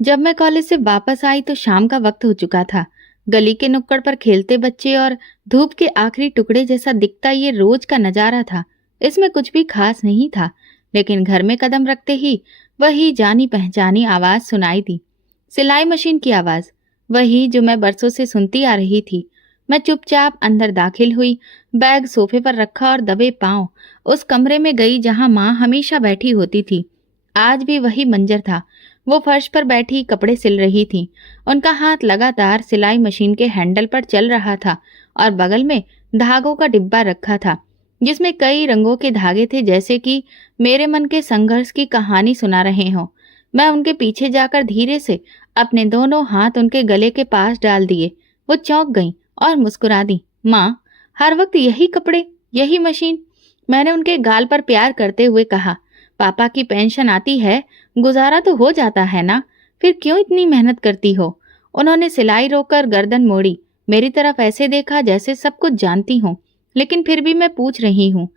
जब मैं कॉलेज से वापस आई तो शाम का वक्त हो चुका था। गली के नुक्कड़ पर खेलते बच्चे और धूप के आखिरी टुकड़े जैसा दिखता ये रोज का नजारा था। इसमें कुछ भी खास नहीं था, लेकिन घर में कदम रखते ही वही जानी पहचानी आवाज सुनाई दी। सिलाई मशीन की आवाज, वही जो मैं बरसों से सुनती आ रही थी। मैं चुपचाप अंदर दाखिल हुई, बैग सोफे पर रखा और दबे पांव उस कमरे में गई जहां माँ हमेशा बैठी होती थी। आज भी वही मंजर था। वो फर्श पर बैठी कपड़े सिल रही थी। उनका हाथ लगातार सिलाई मशीन के हैंडल पर चल रहा था और बगल में धागों का डिब्बा रखा था, जिसमें कई रंगों के धागे थे, जैसे कि मेरे मन के संघर्ष की कहानी सुना रहे हों। मैं उनके पीछे जाकर धीरे से अपने दोनों हाथ उनके गले के पास डाल दिए। वो चौंक गईं और मुस्कुरा दी। माँ, हर वक्त यही कपड़े, यही मशीन? मैंने उनके गाल पर प्यार करते हुए कहा। पापा की पेंशन आती है, गुजारा तो हो जाता है ना, फिर क्यों इतनी मेहनत करती हो? उन्होंने सिलाई रोककर गर्दन मोड़ी, मेरी तरफ ऐसे देखा जैसे सब कुछ जानती हूँ। लेकिन फिर भी मैं पूछ रही हूँ।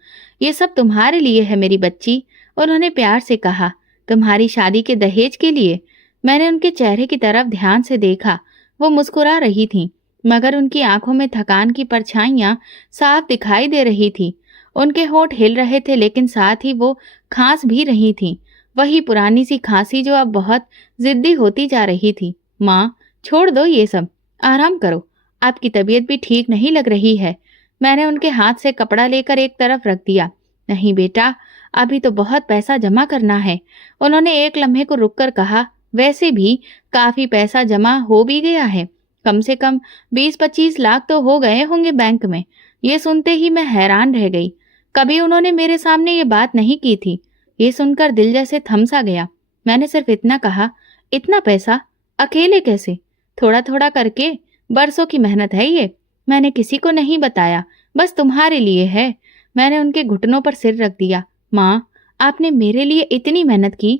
ये सब तुम्हारे लिए है मेरी बच्ची, उन्होंने प्यार से कहा। तुम्हारी शादी के दहेज के लिए? मैंने उनके चेहरे की तरफ ध्यान से देखा। वो मुस्कुरा रही थीं, मगर उनकी आंखों में थकान की परछाइयां साफ दिखाई दे रही थी। उनके होंठ हिल रहे थे, लेकिन साथ ही वो खांस भी रही थीं। वही पुरानी सी खांसी जो अब बहुत जिद्दी होती जा रही थी। माँ, छोड़ दो ये सब, आराम करो, आपकी तबीयत भी ठीक नहीं लग रही है। मैंने उनके हाथ से कपड़ा लेकर एक तरफ रख दिया। नहीं बेटा, अभी तो बहुत पैसा जमा करना है, उन्होंने एक लम्हे को रुककर कहा। वैसे भी काफी पैसा जमा हो भी गया है, कम से कम 20-25 लाख तो हो गए होंगे बैंक में। ये सुनते ही मैं हैरान रह गई। कभी उन्होंने मेरे सामने ये बात नहीं की थी। ये सुनकर दिल जैसे थम सा गया। मैंने सिर्फ इतना कहा, इतना पैसा अकेले कैसे? थोड़ा थोड़ा करके, बरसों की मेहनत है ये। मैंने किसी को नहीं बताया, बस तुम्हारे लिए है। मैंने उनके घुटनों पर सिर रख दिया। माँ, आपने मेरे लिए इतनी मेहनत की,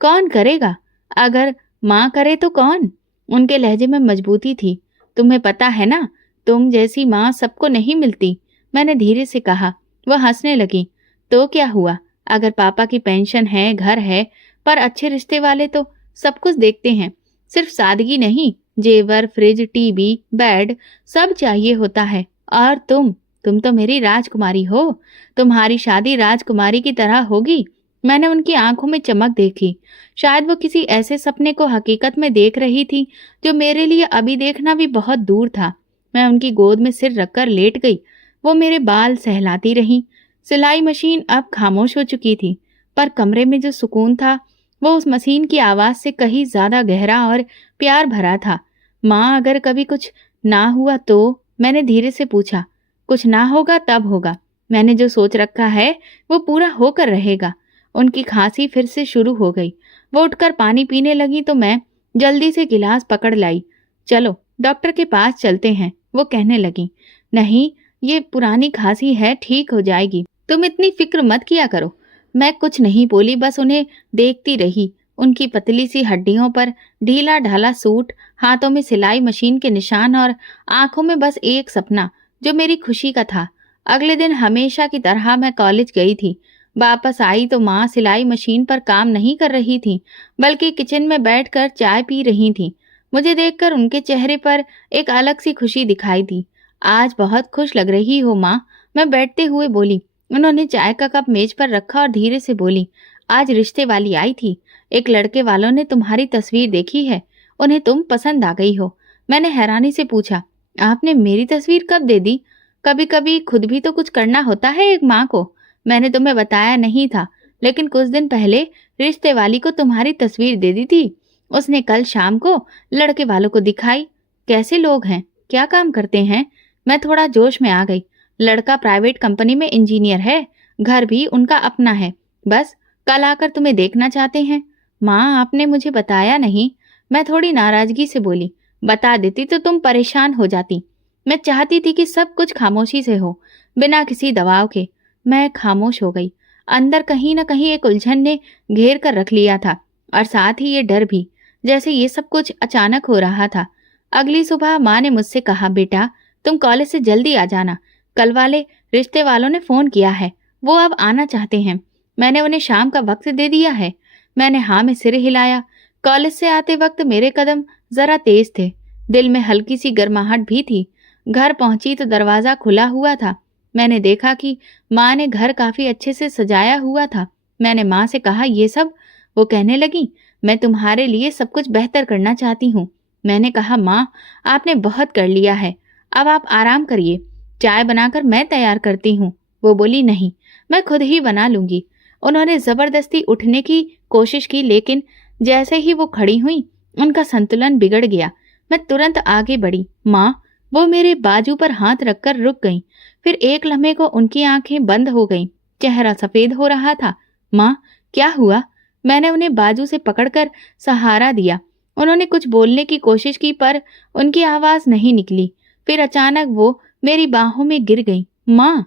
कौन करेगा? अगर माँ करे तो कौन? उनके लहजे में मजबूती थी। तुम्हें पता है ना, तुम जैसी माँ सबको नहीं मिलती, मैंने धीरे से कहा। वह हंसने लगी। तो क्या हुआ? अगर पापा की पेंशन है, घर है, पर अच्छे रिश्ते वाले तो सब कुछ देखते हैं। सिर्फ सादगी नहीं, जेवर, फ्रिज, टीवी, बेड, सब चाहिए होता है। और तुम तो मेरी राजकुमारी हो। तुम्हारी शादी राजकुमारी की तरह होगी। मैंने उनकी आंखों में चमक देखी। शायद वो किसी ऐसे सपने को हकीकत में देख रही थी जो मेरे लिए अभी देखना भी बहुत दूर था। मैं उनकी गोद में सिर रखकर लेट गई। वो मेरे बाल सहलाती रहीं। सिलाई मशीन अब खामोश हो चुकी थी, पर कमरे में जो सुकून था वो उस मशीन की आवाज से कहीं ज्यादा गहरा और प्यार भरा था। माँ, अगर कभी कुछ ना हुआ तो? मैंने धीरे से पूछा। कुछ ना होगा तब होगा। मैंने जो सोच रखा है वो पूरा होकर रहेगा। उनकी खांसी फिर से शुरू हो गई। वो उठकर पानी पीने लगी तो मैं जल्दी से गिलास पकड़ लाई। चलो डॉक्टर के पास चलते हैं, वो कहने लगी। नहीं, ये पुरानी खांसी है, ठीक हो जाएगी, तुम इतनी फिक्र मत किया करो। मैं कुछ नहीं बोली, बस उन्हें देखती रही। उनकी पतली सी हड्डियों पर ढीला ढाला सूट, हाथों में सिलाई मशीन के निशान और आंखों में बस एक सपना जो मेरी खुशी का था। अगले दिन हमेशा की तरह मैं कॉलेज गई थी। वापस आई तो माँ सिलाई मशीन पर काम नहीं कर रही थी, बल्कि किचन में बैठकर चाय पी रही थी। मुझे देखकर उनके चेहरे पर एक अलग सी खुशी दिखाई दी। आज बहुत खुश लग रही हो माँ, मैं बैठते हुए बोली। उन्होंने चाय का कप मेज पर रखा और धीरे से बोली, आज रिश्ते वाली आई थी। एक लड़के वालों ने तुम्हारी तस्वीर देखी है, उन्हें तुम पसंद आ गई हो। मैंने हैरानी से पूछा, आपने मेरी तस्वीर कब दे दी? कभी कभी खुद भी तो कुछ करना होता है एक माँ को। मैंने तुम्हें बताया नहीं था, लेकिन कुछ दिन पहले रिश्ते वाली को तुम्हारी तस्वीर दे दी थी। उसने कल शाम को लड़के वालों को दिखाई। कैसे लोग हैं, क्या काम करते हैं? मैं थोड़ा जोश में आ गई। लड़का प्राइवेट कंपनी में इंजीनियर है, घर भी उनका अपना है, बस कल आकर तुम्हें देखना चाहते हैं। माँ, आपने मुझे बताया नहीं, मैं थोड़ी नाराजगी से बोली। बता देती तो तुम परेशान हो जाती। मैं चाहती थी कि सब कुछ खामोशी से हो, बिना किसी दबाव के। मैं खामोश हो गई। अंदर कहीं न कहीं एक उलझन ने घेर कर रख लिया था, और साथ ही ये डर भी, जैसे ये सब कुछ अचानक हो रहा था। अगली सुबह माँ ने मुझसे कहा, बेटा तुम कॉलेज से जल्दी आ जाना, कल वाले रिश्ते वालों ने फोन किया है, वो अब आना चाहते हैं। मैंने उन्हें शाम का वक्त दे दिया है। मैंने हाँ में सिर हिलाया। कॉलेज से आते वक्त मेरे कदम जरा तेज थे, दिल में हल्की सी गर्माहट भी थी। घर पहुंची तो दरवाजा खुला हुआ था। मैंने देखा कि माँ ने घर काफी अच्छे से सजाया हुआ था। मैंने माँ से कहा, ये सब? वो कहने लगी, मैं तुम्हारे लिए सब कुछ बेहतर करना चाहती हूँ। मैंने कहा, माँ, आपने बहुत कर लिया है, अब आप आराम करिए, चाय बनाकर मैं तैयार करती हूँ। वो बोली, नहीं, मैं खुद ही बना लूंगी। उन्होंने जबरदस्ती उठने की कोशिश की, लेकिन जैसे ही वो खड़ी हुई उनका संतुलन बिगड़ गया। मैं तुरंत आगे बढ़ी। माँ, वो मेरे बाजू पर हाथ रखकर रुक गईं। फिर एक लम्हे को उनकी आंखें बंद हो गईं, चेहरा सफेद हो रहा था। माँ, क्या हुआ? मैंने उन्हें बाजू से पकड़कर सहारा दिया। उन्होंने कुछ बोलने की कोशिश की पर उनकी आवाज नहीं निकली। फिर अचानक वो मेरी बाहों में गिर गई। माँ,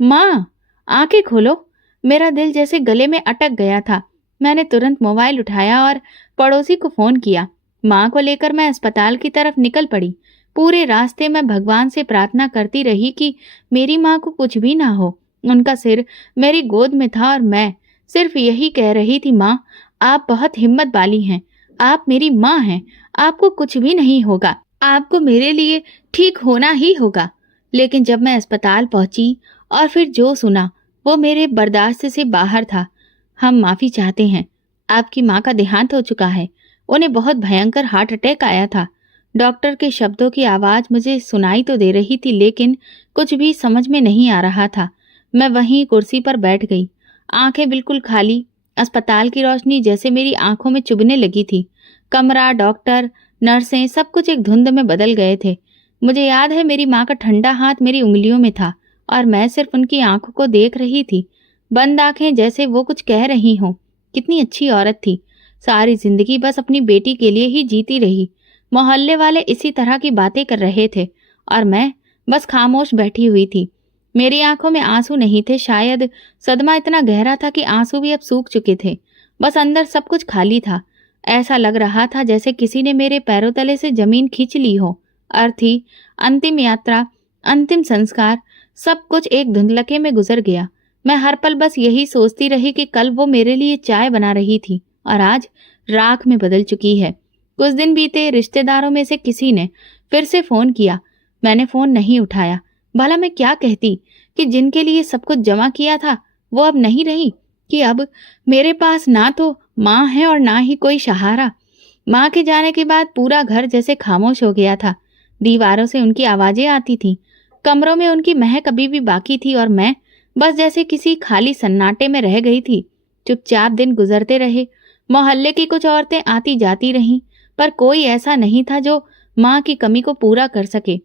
माँ, आंखें खोलो। मेरा दिल जैसे गले में अटक गया था। मैंने तुरंत मोबाइल उठाया और पड़ोसी को फोन किया। माँ को लेकर मैं अस्पताल की तरफ निकल पड़ी। पूरे रास्ते मैं भगवान से प्रार्थना करती रही कि मेरी माँ को कुछ भी ना हो। उनका सिर मेरी गोद में था और मैं सिर्फ यही कह रही थी, माँ, आप बहुत हिम्मत वाली हैं, आप मेरी माँ हैं, आपको कुछ भी नहीं होगा, आपको मेरे लिए ठीक होना ही होगा। लेकिन जब मैं अस्पताल पहुंची और फिर जो सुना वो मेरे बर्दाश्त से बाहर था। हम माफी चाहते हैं, आपकी माँ का देहांत हो चुका है, उन्हें बहुत भयंकर हार्ट अटैक आया था। डॉक्टर के शब्दों की आवाज मुझे सुनाई तो दे रही थी, लेकिन कुछ भी समझ में नहीं आ रहा था। मैं वहीं कुर्सी पर बैठ गई, आंखें बिल्कुल खाली। अस्पताल की रोशनी जैसे मेरी आंखों में चुभने लगी थी। कमरा, डॉक्टर, नर्सें, सब कुछ एक धुंध में बदल गए थे। मुझे याद है मेरी माँ का ठंडा हाथ मेरी उंगलियों में था और मैं सिर्फ उनकी आंखों को देख रही थी, बंद आंखें, जैसे वो कुछ कह रही हों। कितनी अच्छी औरत थी, सारी जिंदगी बस अपनी बेटी के लिए ही जीती रही। मोहल्ले वाले इसी तरह की बातें कर रहे थे और मैं बस खामोश बैठी हुई थी। मेरी आंखों में आंसू नहीं थे, शायद सदमा इतना गहरा था कि आंसू भी अब सूख चुके थे। बस अंदर सब कुछ खाली था। ऐसा लग रहा था जैसे किसी ने मेरे पैरों तले से जमीन खींच ली हो। अर्थी, अंतिम यात्रा, अंतिम संस्कार, सब कुछ एक धुंधलके में गुजर गया। मैं हर पल बस यही सोचती रही कि कल वो मेरे लिए चाय बना रही थी और आज राख में बदल चुकी है। कुछ दिन बीते, रिश्तेदारों में से किसी ने फिर से फोन किया। मैंने फोन नहीं उठाया। भला मैं क्या कहती कि जिनके लिए सब कुछ जमा किया था वो अब नहीं रही, कि अब मेरे पास ना तो माँ है और ना ही कोई सहारा। माँ के जाने के बाद पूरा घर जैसे खामोश हो गया था। दीवारों से उनकी आवाजें आती थीं, कमरों में उनकी महक अभी भी बाकी थी और मैं बस जैसे किसी खाली सन्नाटे में रह गई थी। चुपचाप दिन गुजरते रहे। मोहल्ले की कुछ औरतें आती जाती रहीं, पर कोई ऐसा नहीं था जो माँ की कमी को पूरा कर सके।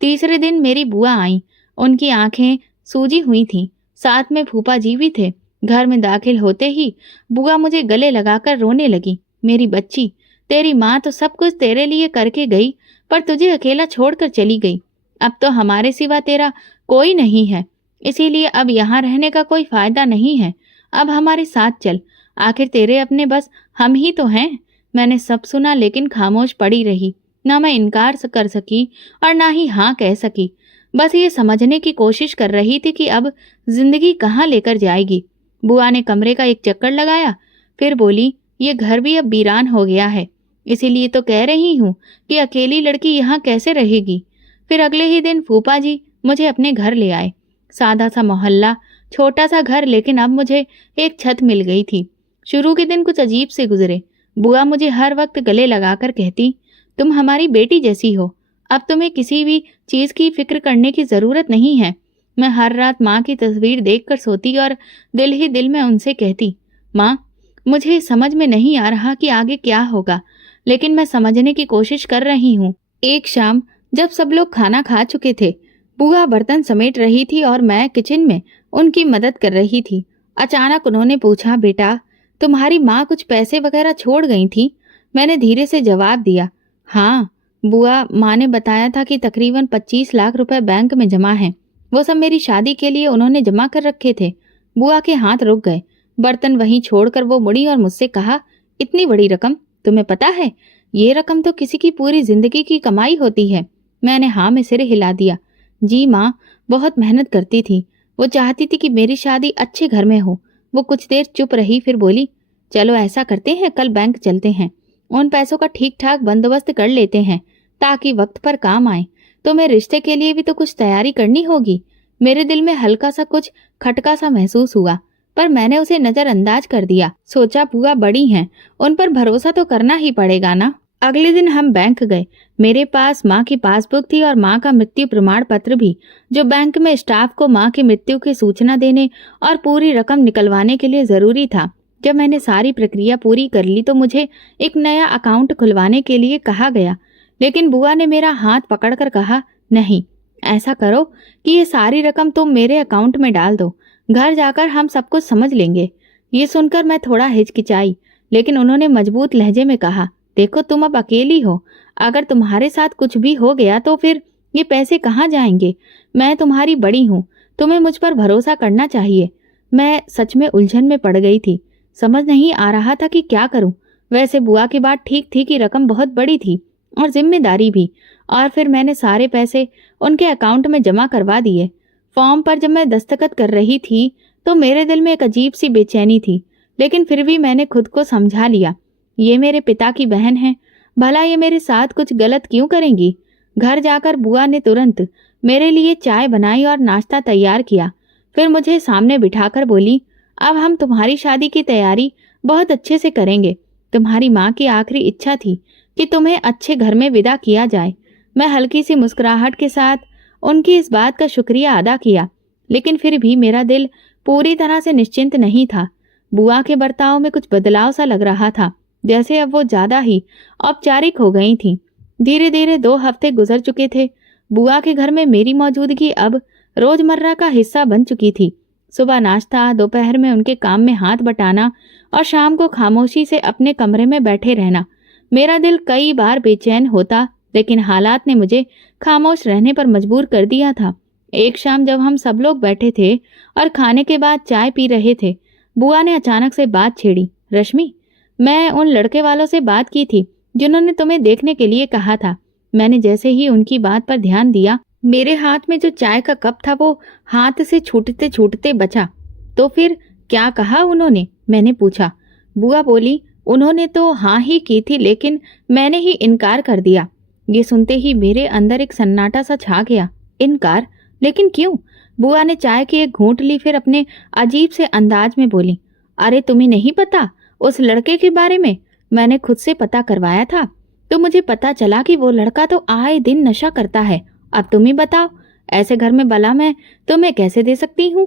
तीसरे दिन मेरी बुआ आई। उनकी आंखें सूजी हुई थीं, साथ में फूफा जी भी थे। घर में दाखिल होते ही बुआ मुझे गले लगाकर रोने लगी। मेरी बच्ची, तेरी माँ तो सब कुछ तेरे लिए करके गई, पर तुझे अकेला छोड़कर चली गई। अब तो हमारे सिवा तेरा कोई नहीं है, इसीलिए अब यहाँ रहने का कोई फायदा नहीं है। अब हमारे साथ चल, आखिर तेरे अपने बस हम ही तो हैं। मैंने सब सुना, लेकिन खामोश पड़ी रही। ना मैं इनकार कर सकी और ना ही हाँ कह सकी। बस ये समझने की कोशिश कर रही थी कि अब जिंदगी कहाँ लेकर जाएगी। बुआ ने कमरे का एक चक्कर लगाया, फिर बोली, ये घर भी अब वीरान हो गया है, इसीलिए तो कह रही हूँ कि अकेली लड़की यहाँ कैसे रहेगी। फिर अगले ही दिन फूफा जी मुझे अपने घर ले आए। सादा सा मोहल्ला, छोटा सा घर, लेकिन अब मुझे एक छत मिल गई थी। शुरू के दिन कुछ अजीब से गुजरे। बुआ मुझे हर वक्त गले लगाकर कहती, तुम हमारी बेटी जैसी हो, अब तुम्हें किसी भी चीज की फिक्र करने की जरूरत नहीं है। मैं हर रात माँ की तस्वीर देखकर सोती और दिल ही दिल में उनसे कहती, माँ, मुझे समझ में नहीं आ रहा कि आगे क्या होगा, लेकिन मैं समझने की कोशिश कर रही हूँ। एक शाम जब सब लोग खाना खा चुके थे, बुआ बर्तन समेट रही थी और मैं किचन में उनकी मदद कर रही थी। अचानक उन्होंने पूछा, बेटा, तुम्हारी माँ कुछ पैसे वगैरह छोड़ गई थी? मैंने धीरे से जवाब दिया, हाँ बुआ, माँ ने बताया था कि तकरीबन 25 लाख रुपए बैंक में जमा हैं। वो सब मेरी शादी के लिए उन्होंने जमा कर रखे थे। बुआ के हाथ रुक गए। बर्तन वहीं छोड़कर वो मुड़ी और मुझसे कहा, इतनी बड़ी रकम, तुम्हें पता है ये रकम तो किसी की पूरी जिंदगी की कमाई होती है। मैंने हाँ में सिर हिला दिया। जी माँ, बहुत मेहनत करती थी, वो चाहती थी कि मेरी शादी अच्छे घर में हो। वो कुछ देर चुप रही, फिर बोली, चलो ऐसा करते हैं, कल बैंक चलते हैं, उन पैसों का ठीक ठाक बंदोबस्त कर लेते हैं ताकि वक्त पर काम आए। तुम्हें रिश्ते के लिए भी तो कुछ तैयारी करनी होगी। मेरे दिल में हल्का सा कुछ खटका सा महसूस हुआ, पर मैंने उसे नजरअंदाज कर दिया। सोचा बुआ बड़ी हैं, उन पर भरोसा तो करना ही पड़ेगा ना। अगले दिन हम बैंक गए। मेरे पास माँ की पासबुक थी और माँ का मृत्यु प्रमाण पत्र भी, जो बैंक में स्टाफ को माँ की मृत्यु की सूचना देने और पूरी रकम निकलवाने के लिए जरूरी था। जब मैंने सारी प्रक्रिया पूरी कर ली तो मुझे एक नया अकाउंट खुलवाने के लिए कहा गया, लेकिन बुआ ने मेरा हाथ पकड़कर कहा, नहीं, ऐसा करो कि ये सारी रकम तुम मेरे अकाउंट में डाल दो, घर जाकर हम सब कुछ समझ लेंगे। ये सुनकर मैं थोड़ा हिचकिचाई, लेकिन उन्होंने मजबूत लहजे में कहा, देखो तुम अब अकेली हो, अगर तुम्हारे साथ कुछ भी हो गया तो फिर ये पैसे कहाँ जाएंगे। मैं तुम्हारी बड़ी हूँ, तुम्हें मुझ पर भरोसा करना चाहिए। मैं सच में उलझन में पड़ गई थी, समझ नहीं आ रहा था कि क्या करूं। वैसे बुआ की बात ठीक थी कि रकम बहुत बड़ी थी और जिम्मेदारी भी, और फिर मैंने सारे पैसे उनके अकाउंट में जमा करवा दिए। फॉर्म पर जब मैं दस्तखत कर रही थी तो मेरे दिल में एक अजीब सी बेचैनी थी, लेकिन फिर भी मैंने खुद को समझा लिया, ये मेरे पिता की बहन है, भला ये मेरे साथ कुछ गलत क्यों करेंगी। घर जाकर बुआ ने तुरंत मेरे लिए चाय बनाई और नाश्ता तैयार किया। फिर मुझे सामने बिठाकर बोली, अब हम तुम्हारी शादी की तैयारी बहुत अच्छे से करेंगे। तुम्हारी माँ की आखिरी इच्छा थी कि तुम्हें अच्छे घर में विदा किया जाए। मैं हल्की सी मुस्कुराहट के साथ उनकी इस बात का शुक्रिया अदा किया, लेकिन फिर भी मेरा दिल पूरी तरह से निश्चिंत नहीं था। बुआ के बर्ताव में कुछ बदलाव सा लग रहा था, जैसे अब वो ज्यादा ही औपचारिक हो गई थीं। धीरे धीरे 2 हफ्ते गुजर चुके थे। बुआ के घर में मेरी मौजूदगी अब रोजमर्रा का हिस्सा बन चुकी थी। सुबह नाश्ता, दोपहर में उनके काम में हाथ बटाना और शाम को खामोशी से अपने कमरे में बैठे रहना। मेरा दिल कई बार बेचैन होता, लेकिन हालात ने मुझे खामोश रहने पर मजबूर कर दिया था। एक शाम जब हम सब लोग बैठे थे और खाने के बाद चाय पी रहे थे, बुआ ने अचानक से बात छेड़ी, रश्मि, मैं उन लड़के वालों से बात की थी जिन्होंने तुम्हें देखने के लिए कहा था। मैंने जैसे ही उनकी बात पर ध्यान दिया, मेरे हाथ में जो चाय का कप था वो हाथ से छूटते छूटते बचा। तो फिर क्या कहा उन्होंने? मैंने पूछा। बुआ बोली, उन्होंने तो हाँ ही की थी, लेकिन मैंने ही इनकार कर दिया। ये सुनते ही मेरे अंदर एक सन्नाटा सा छा गया। इनकार? लेकिन क्यों? बुआ ने चाय की एक घूंट ली, फिर अपने अजीब से अंदाज में बोली, अरे तुम्हें नहीं पता उस लड़के के बारे में? मैंने खुद से पता करवाया था तो मुझे पता चला कि वो लड़का तो आए दिन नशा करता है। अब तुम ही बताओ, ऐसे घर में भला मैं तुम्हें कैसे दे सकती हूँ?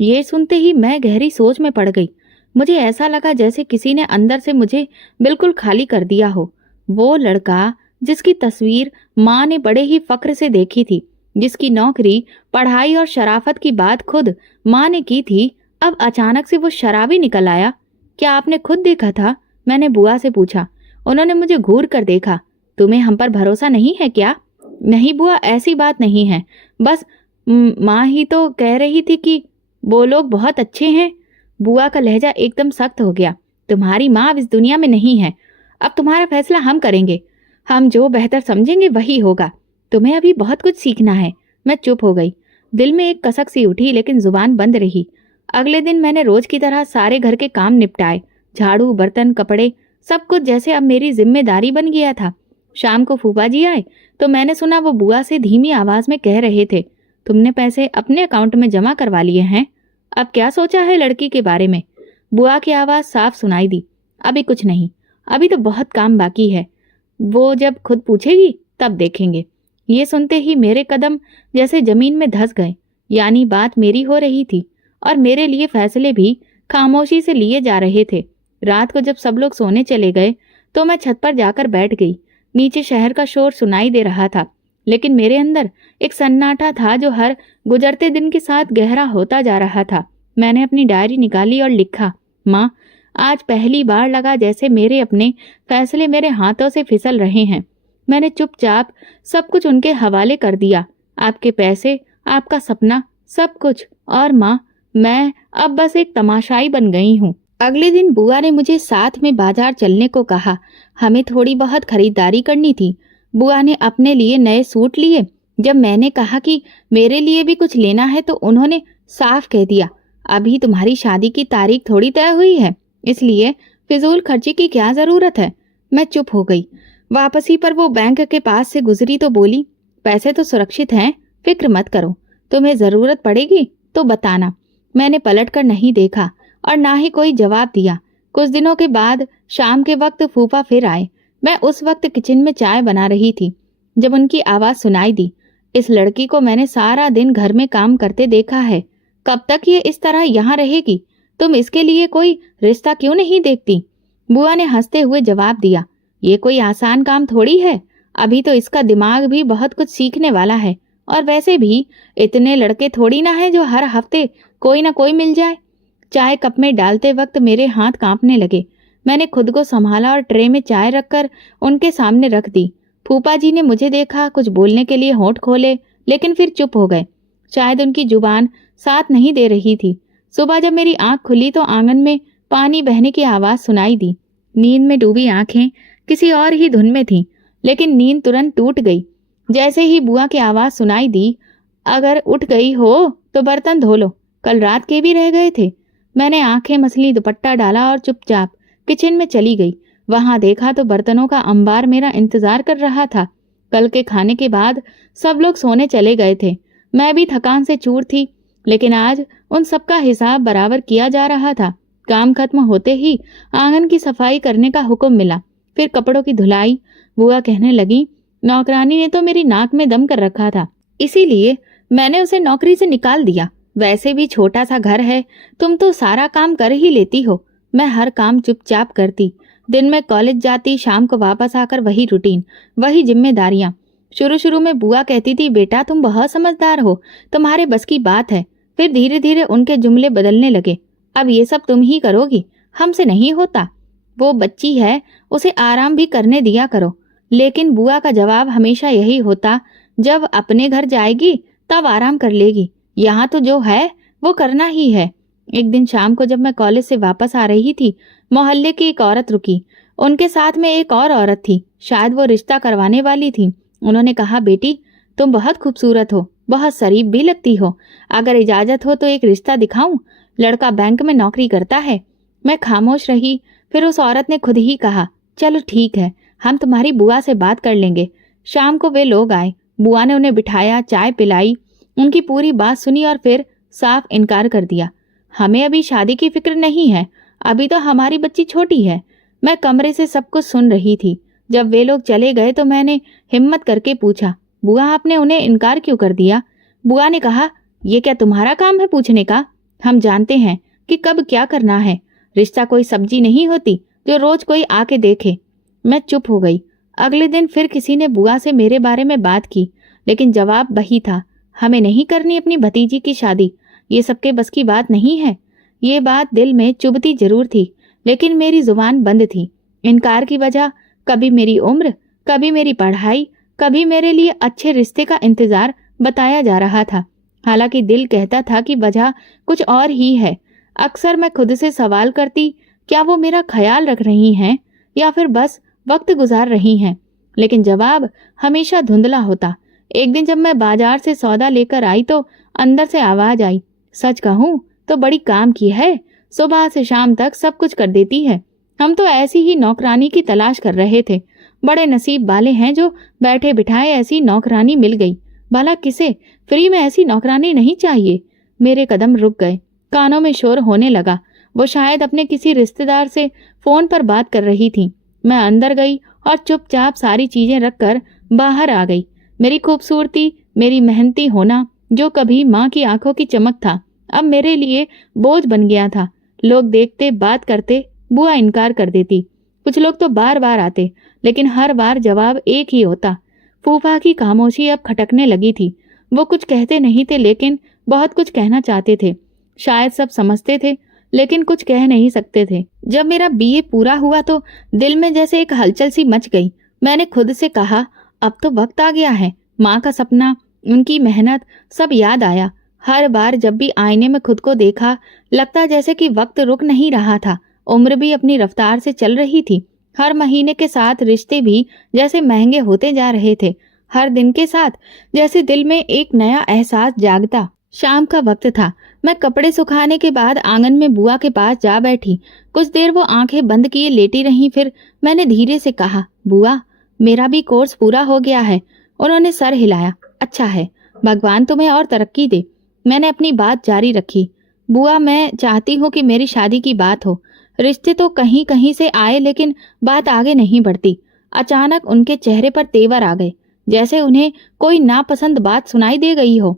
ये सुनते ही मैं गहरी सोच में पड़ गई। मुझे ऐसा लगा जैसे किसी ने अंदर से मुझे बिल्कुल खाली कर दिया हो। वो लड़का जिसकी तस्वीर माँ ने बड़े ही फक्र से देखी थी, जिसकी नौकरी, पढ़ाई और शराफत की बात खुद माँ ने की थी, अब अचानक से वो शराबी निकल आया। क्या आपने खुद देखा था? मैंने बुआ से पूछा। उन्होंने मुझे घूर कर देखा। तुम्हें हम पर भरोसा नहीं है क्या? नहीं बुआ, ऐसी बात नहीं है, बस माँ ही तो कह रही थी कि वो लोग बहुत अच्छे हैं। बुआ का लहजा एकदम सख्त हो गया। तुम्हारी माँ अब इस दुनिया में नहीं है। अब तुम्हारा फैसला हम करेंगे। हम जो बेहतर समझेंगे वही होगा। तुम्हें अभी बहुत कुछ सीखना है। मैं चुप हो गई। दिल में एक कसक सी उठी, लेकिन जुबान बंद रही। अगले दिन मैंने रोज की तरह सारे घर के काम निपटाए। झाड़ू, बर्तन, कपड़े, सब कुछ जैसे अब मेरी जिम्मेदारी बन गया था। शाम को फूफा जी आए तो मैंने सुना वो बुआ से धीमी आवाज में कह रहे थे, तुमने पैसे अपने अकाउंट में जमा करवा लिए हैं? अब क्या सोचा है लड़की के बारे में? बुआ की आवाज साफ सुनाई दी, अभी कुछ नहीं, अभी तो बहुत काम बाकी है। वो जब खुद पूछेगी तब देखेंगे। ये सुनते ही मेरे कदम जैसे जमीन में धंस गए। यानी बात मेरी हो रही थी और मेरे लिए फैसले भी खामोशी से लिए जा रहे थे। रात को जब सब लोग सोने चले गए तो मैं छत पर जाकर बैठ गई। नीचे शहर का शोर सुनाई दे रहा था, लेकिन मेरे अंदर एक सन्नाटा था जो हर गुजरते दिन के साथ गहरा होता जा रहा था। मैंने अपनी डायरी निकाली और लिखा, माँ, आज पहली बार लगा जैसे मेरे अपने फैसले मेरे हाथों से फिसल रहे हैं। मैंने चुपचाप सब कुछ उनके हवाले कर दिया। आपके पैसे, आपका सपना, सब कुछ। और माँ, मैं अब बस एक तमाशाई बन गई हूँ। अगले दिन बुआ ने मुझे साथ में बाजार चलने को कहा। हमें थोड़ी बहुत खरीदारी करनी थी। बुआ ने अपने लिए नए सूट लिए। जब मैंने कहा कि मेरे लिए भी कुछ लेना है तो उन्होंने साफ कह दिया, अभी तुम्हारी शादी की तारीख थोड़ी तय हुई है, इसलिए फिजूल खर्ची की क्या जरूरत है। मैं चुप हो गई। वापसी पर वो बैंक के पास से गुजरी तो बोली, पैसे तो सुरक्षित हैं, फिक्र मत करो, तुम्हें जरूरत पड़ेगी तो बताना। मैंने पलटकर नहीं देखा और ना ही कोई जवाब दिया। कुछ दिनों के बाद शाम के वक्त फूफा फिर आए। मैं उस वक्त किचन में चाय बना रही थी जब उनकी आवाज सुनाई दी। इस लड़की को मैंने सारा दिन घर में काम करते देखा है, कब तक ये इस तरह यहाँ रहेगी? तुम इसके लिए कोई रिश्ता क्यों नहीं देखती? बुआ ने हंसते हुए जवाब दिया, ये कोई आसान काम थोड़ी है, अभी तो इसका दिमाग भी बहुत कुछ सीखने वाला है, और वैसे भी इतने लड़के थोड़ी ना है जो हर हफ्ते कोई ना कोई मिल जाए। चाय कप में डालते वक्त मेरे हाथ कांपने लगे। मैंने खुद को संभाला और ट्रे में चाय रखकर उनके सामने रख दी। फूफा जी ने मुझे देखा, कुछ बोलने के लिए होंठ खोले, लेकिन फिर चुप हो गए। शायद उनकी जुबान साथ नहीं दे रही थी। सुबह जब मेरी आंख खुली तो आंगन में पानी बहने की आवाज सुनाई दी। नींद में डूबी आंखें किसी और ही धुन में थीं, लेकिन नींद तुरंत टूट गई। जैसे ही बुआ की आवाज सुनाई दी, अगर उठ गई हो तो बर्तन धो लो, कल रात के भी रह गए थे। मैंने आंखें मसली, दुपट्टा डाला और चुपचाप किचन में चली गई। वहां देखा तो बर्तनों का अंबार मेरा इंतजार कर रहा था। कल के खाने के बाद सब लोग सोने चले गए थे। मैं भी थकान से चूर थी, लेकिन आज उन सबका हिसाब बराबर किया जा रहा था। काम खत्म होते ही आंगन की सफाई करने का हुक्म मिला, फिर कपड़ों की धुलाई। बुआ कहने लगी, नौकरानी ने तो मेरी नाक में दम कर रखा था, इसीलिए मैंने उसे नौकरी से निकाल दिया। वैसे भी छोटा सा घर है, तुम तो सारा काम कर ही लेती हो। मैं हर काम चुपचाप करती। दिन में कॉलेज जाती, शाम को वापस आकर वही रूटीन, वही जिम्मेदारियां। शुरू शुरू में बुआ कहती थी, बेटा तुम बहुत समझदार हो, तुम्हारे बस की बात है। फिर धीरे धीरे उनके जुमले बदलने लगे, अब ये सब तुम ही करोगी, हमसे नहीं होता। वो बच्ची है, उसे आराम भी करने दिया करो। लेकिन बुआ का जवाब हमेशा यही होता, जब अपने घर जाएगी तब आराम कर लेगी, यहाँ तो जो है वो करना ही है। एक दिन शाम को जब मैं कॉलेज से वापस आ रही थी, मोहल्ले की एक औरत रुकी। उनके साथ में एक और औरत थी, शायद वो रिश्ता करवाने वाली थी। उन्होंने कहा, बेटी तुम बहुत खूबसूरत हो, बहुत शरीफ भी लगती हो, अगर इजाजत हो तो एक रिश्ता दिखाऊं, लड़का बैंक में नौकरी करता है। मैं खामोश रही। फिर उस औरत ने खुद ही कहा, चलो ठीक है, हम तुम्हारी बुआ से बात कर लेंगे। शाम को वे लोग आए। बुआ ने उन्हें बिठाया, चाय पिलाई, उनकी पूरी बात सुनी और फिर साफ इनकार कर दिया। हमें अभी शादी की फिक्र नहीं है, अभी तो हमारी बच्ची छोटी है। मैं कमरे से सब कुछ सुन रही थी। जब वे लोग चले गए तो मैंने हिम्मत करके पूछा, बुआ आपने उन्हें इनकार क्यों कर दिया? बुआ ने कहा, ये क्या तुम्हारा काम है पूछने का? हम जानते हैं कि कब क्या करना है। रिश्ता कोई सब्जी नहीं होती जो रोज कोई आके देखे। मैं चुप हो गई। अगले दिन फिर किसी ने बुआ से मेरे बारे में बात की, लेकिन जवाब वही था, हमें नहीं करनी अपनी भतीजी की शादी, ये सबके बस की बात नहीं है। ये बात दिल में चुभती जरूर थी, लेकिन मेरी जुबान बंद थी। इनकार की वजह कभी मेरी उम्र, कभी मेरी पढ़ाई, कभी मेरे लिए अच्छे रिश्ते का इंतजार बताया जा रहा था। हालांकि दिल कहता था कि वजह कुछ और ही है। अक्सर मैं खुद से सवाल करती, क्या वो मेरा ख्याल रख रही हैं या फिर बस वक्त गुजार रही हैं? लेकिन जवाब हमेशा धुंधला होता। एक दिन जब मैं बाजार से सौदा लेकर आई तो अंदर से आवाज आई, सच कहूं तो बड़ी काम की है, सुबह से शाम तक सब कुछ कर देती है। हम तो ऐसी ही नौकरानी की तलाश कर रहे थे। बड़े नसीब वाले हैं जो बैठे बिठाए ऐसी नौकरानी मिल गई। भला किसे फ्री में ऐसी नौकरानी नहीं चाहिए? मेरे कदम रुक गए। कानों में शोर होने लगा। वो शायद अपने किसी रिश्तेदार से फोन पर बात कर रही थी। मैं अंदर गई और चुपचाप सारी चीजें रखकर बाहर आ गई। मेरी खूबसूरती, मेरी मेहनती होना, जो कभी माँ की आंखों की चमक था, अब मेरे लिए बोझ बन गया था। लोग देखते, बात करते, बुआ इनकार कर देती। कुछ लोग तो बार बार आते, लेकिन हर बार जवाब एक ही होता। फूफा की खामोशी अब खटकने लगी थी। वो कुछ कहते नहीं थे, लेकिन बहुत कुछ कहना चाहते थे। शायद सब समझते थे, लेकिन कुछ कह नहीं सकते थे। जब मेरा बीए पूरा हुआ तो दिल में जैसे एक हलचल सी मच गई। मैंने खुद से कहा, अब तो वक्त आ गया है। माँ का सपना, उनकी मेहनत, सब याद आया। हर बार जब भी आईने में खुद को देखा, लगता जैसे कि वक्त रुक नहीं रहा था। उम्र भी अपनी रफ्तार से चल रही थी। हर महीने के साथ रिश्ते भी जैसे महंगे होते जा रहे थे। हर दिन के साथ जैसे दिल में एक नया एहसास जागता। शाम का वक्त था। मैं कपड़े सुखाने के बाद आंगन में बुआ के पास जा बैठी। कुछ देर वो आंखें बंद किए लेटी रहीं। फिर मैंने धीरे से कहा, बुआ, मेरा भी कोर्स पूरा हो गया है। उन्होंने सर हिलाया। अच्छा है, भगवान तुम्हें और तरक्की दे। मैंने अपनी बात जारी रखी। बुआ, मैं चाहती हूँ कि मेरी शादी की बात हो। रिश्ते तो कहीं कहीं से आए, लेकिन बात आगे नहीं बढ़ती। अचानक उनके चेहरे पर तेवर आ गए, जैसे उन्हें कोई नापसंद बात सुनाई दे गई हो।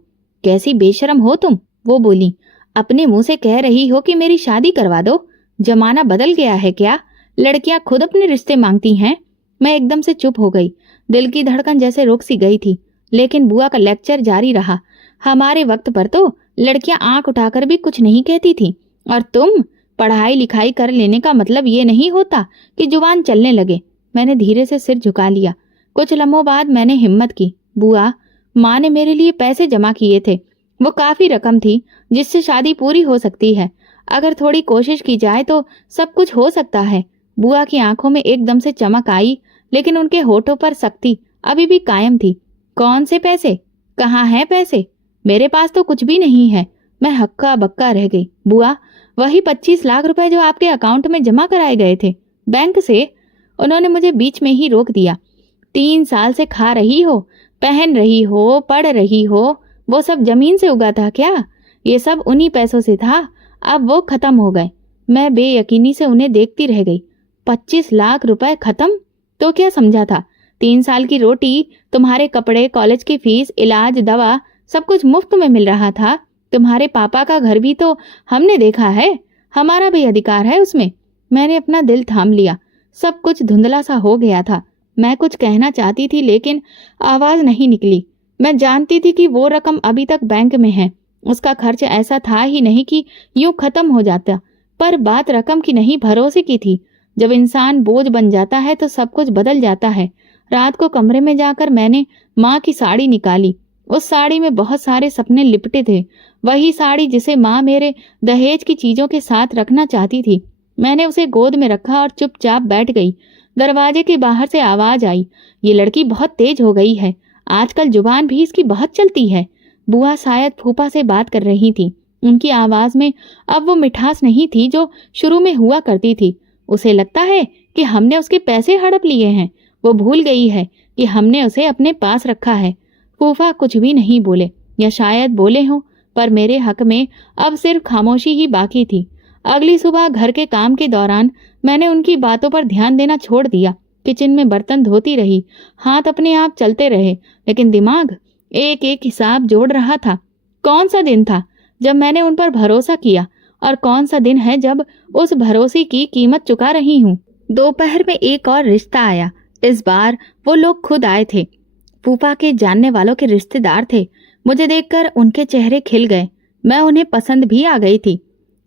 कैसी बेशरम हो तुम, वो बोली। अपने मुंह से कह रही हो कि मेरी शादी करवा दो। जमाना बदल गया है क्या? लड़कियां खुद अपने रिश्ते मांगती हैं। मैं एकदम से चुप हो गई। दिल की धड़कन जैसे रुक सी गई थी। लेकिन बुआ का लेक्चर जारी रहा। हमारे वक्त पर तो लड़कियां आंख उठाकर भी कुछ नहीं कहती थी। और तुम, पढ़ाई लिखाई कर लेने का मतलब ये नहीं होता कि जुबान चलने लगे। मैंने धीरे से सिर झुका लिया। कुछ लम्हों बाद मैंने हिम्मत की। बुआ, माँ ने मेरे लिए पैसे जमा किए थे। वो काफी रकम थी जिससे शादी पूरी हो सकती है। अगर थोड़ी कोशिश की जाए तो सब कुछ हो सकता है। बुआ की आंखों में एकदम से चमक आई, लेकिन उनके होठों पर सख्ती अभी भी कायम थी। कौन से पैसे? कहाँ हैं पैसे? मेरे पास तो कुछ भी नहीं है। मैं हक्का बक्का रह गई। बुआ, वही 25 लाख रुपए जो आपके अकाउंट में जमा कराए गए थे बैंक से। उन्होंने मुझे बीच में ही रोक दिया। 3 साल से खा रही हो, पहन रही हो, पढ़ रही हो, वो सब जमीन से उगा था क्या? ये सब उन्हीं पैसों से था। अब वो खत्म हो गए। मैं बेयकीनी से उन्हें देखती रह गई। 25 लाख रुपए खत्म? तो क्या समझा था? 3 साल की रोटी, तुम्हारे कपड़े, कॉलेज की फीस, इलाज, दवा, सब कुछ मुफ्त में मिल रहा था। तुम्हारे पापा का घर भी तो हमने देखा है। हमारा भी अधिकार है उसमें। मैंने अपना दिल थाम लिया। सब कुछ धुंधला सा हो गया था। मैं कुछ कहना चाहती थी, लेकिन आवाज नहीं निकली। मैं जानती थी कि वो रकम अभी तक बैंक में है। उसका खर्च ऐसा था ही नहीं कि यूं खत्म हो जाता। पर बात रकम की नहीं, भरोसे की थी। जब इंसान बोझ बन जाता है तो सब कुछ बदल जाता है। रात को कमरे में जाकर मैंने माँ की साड़ी निकाली। उस साड़ी में बहुत सारे सपने लिपटे थे। वही साड़ी जिसे माँ मेरे दहेज की चीजों के साथ रखना चाहती थी। मैंने उसे गोद में रखा और चुपचाप बैठ गई। दरवाजे के बाहर से आवाज आई, ये लड़की बहुत तेज हो गई है। आजकल जुबान भी इसकी बहुत चलती है। बुआ शायद फूफा से बात कर रही थी। उनकी आवाज में अब वो मिठास नहीं थी जो शुरू में हुआ करती थी। उसे लगता है कि हमने उसके पैसे हड़प लिए हैं। वो भूल गई है कि हमने उसे अपने पास रखा है। फूफा कुछ भी नहीं बोले, या शायद बोले हों, पर मेरे हक में अब सिर्फ खामोशी ही बाकी थी। अगली सुबह घर के काम के दौरान मैंने उनकी बातों पर ध्यान देना छोड़ दिया। किचन में बर्तन धोती रही। हाथ अपने आप चलते रहे, लेकिन दिमाग एक एक हिसाब जोड़ रहा था। कौन सा दिन था जब मैंने उन पर भरोसा किया, और कौन सा दिन है जब उस भरोसे की कीमत चुका रही हूँ। दोपहर में एक और रिश्ता आया। इस बार वो लोग खुद आए थे। फूफा के जानने वालों के रिश्तेदार थे। मुझे देखकर उनके चेहरे खिल गए। मैं उन्हें पसंद भी आ गई थी।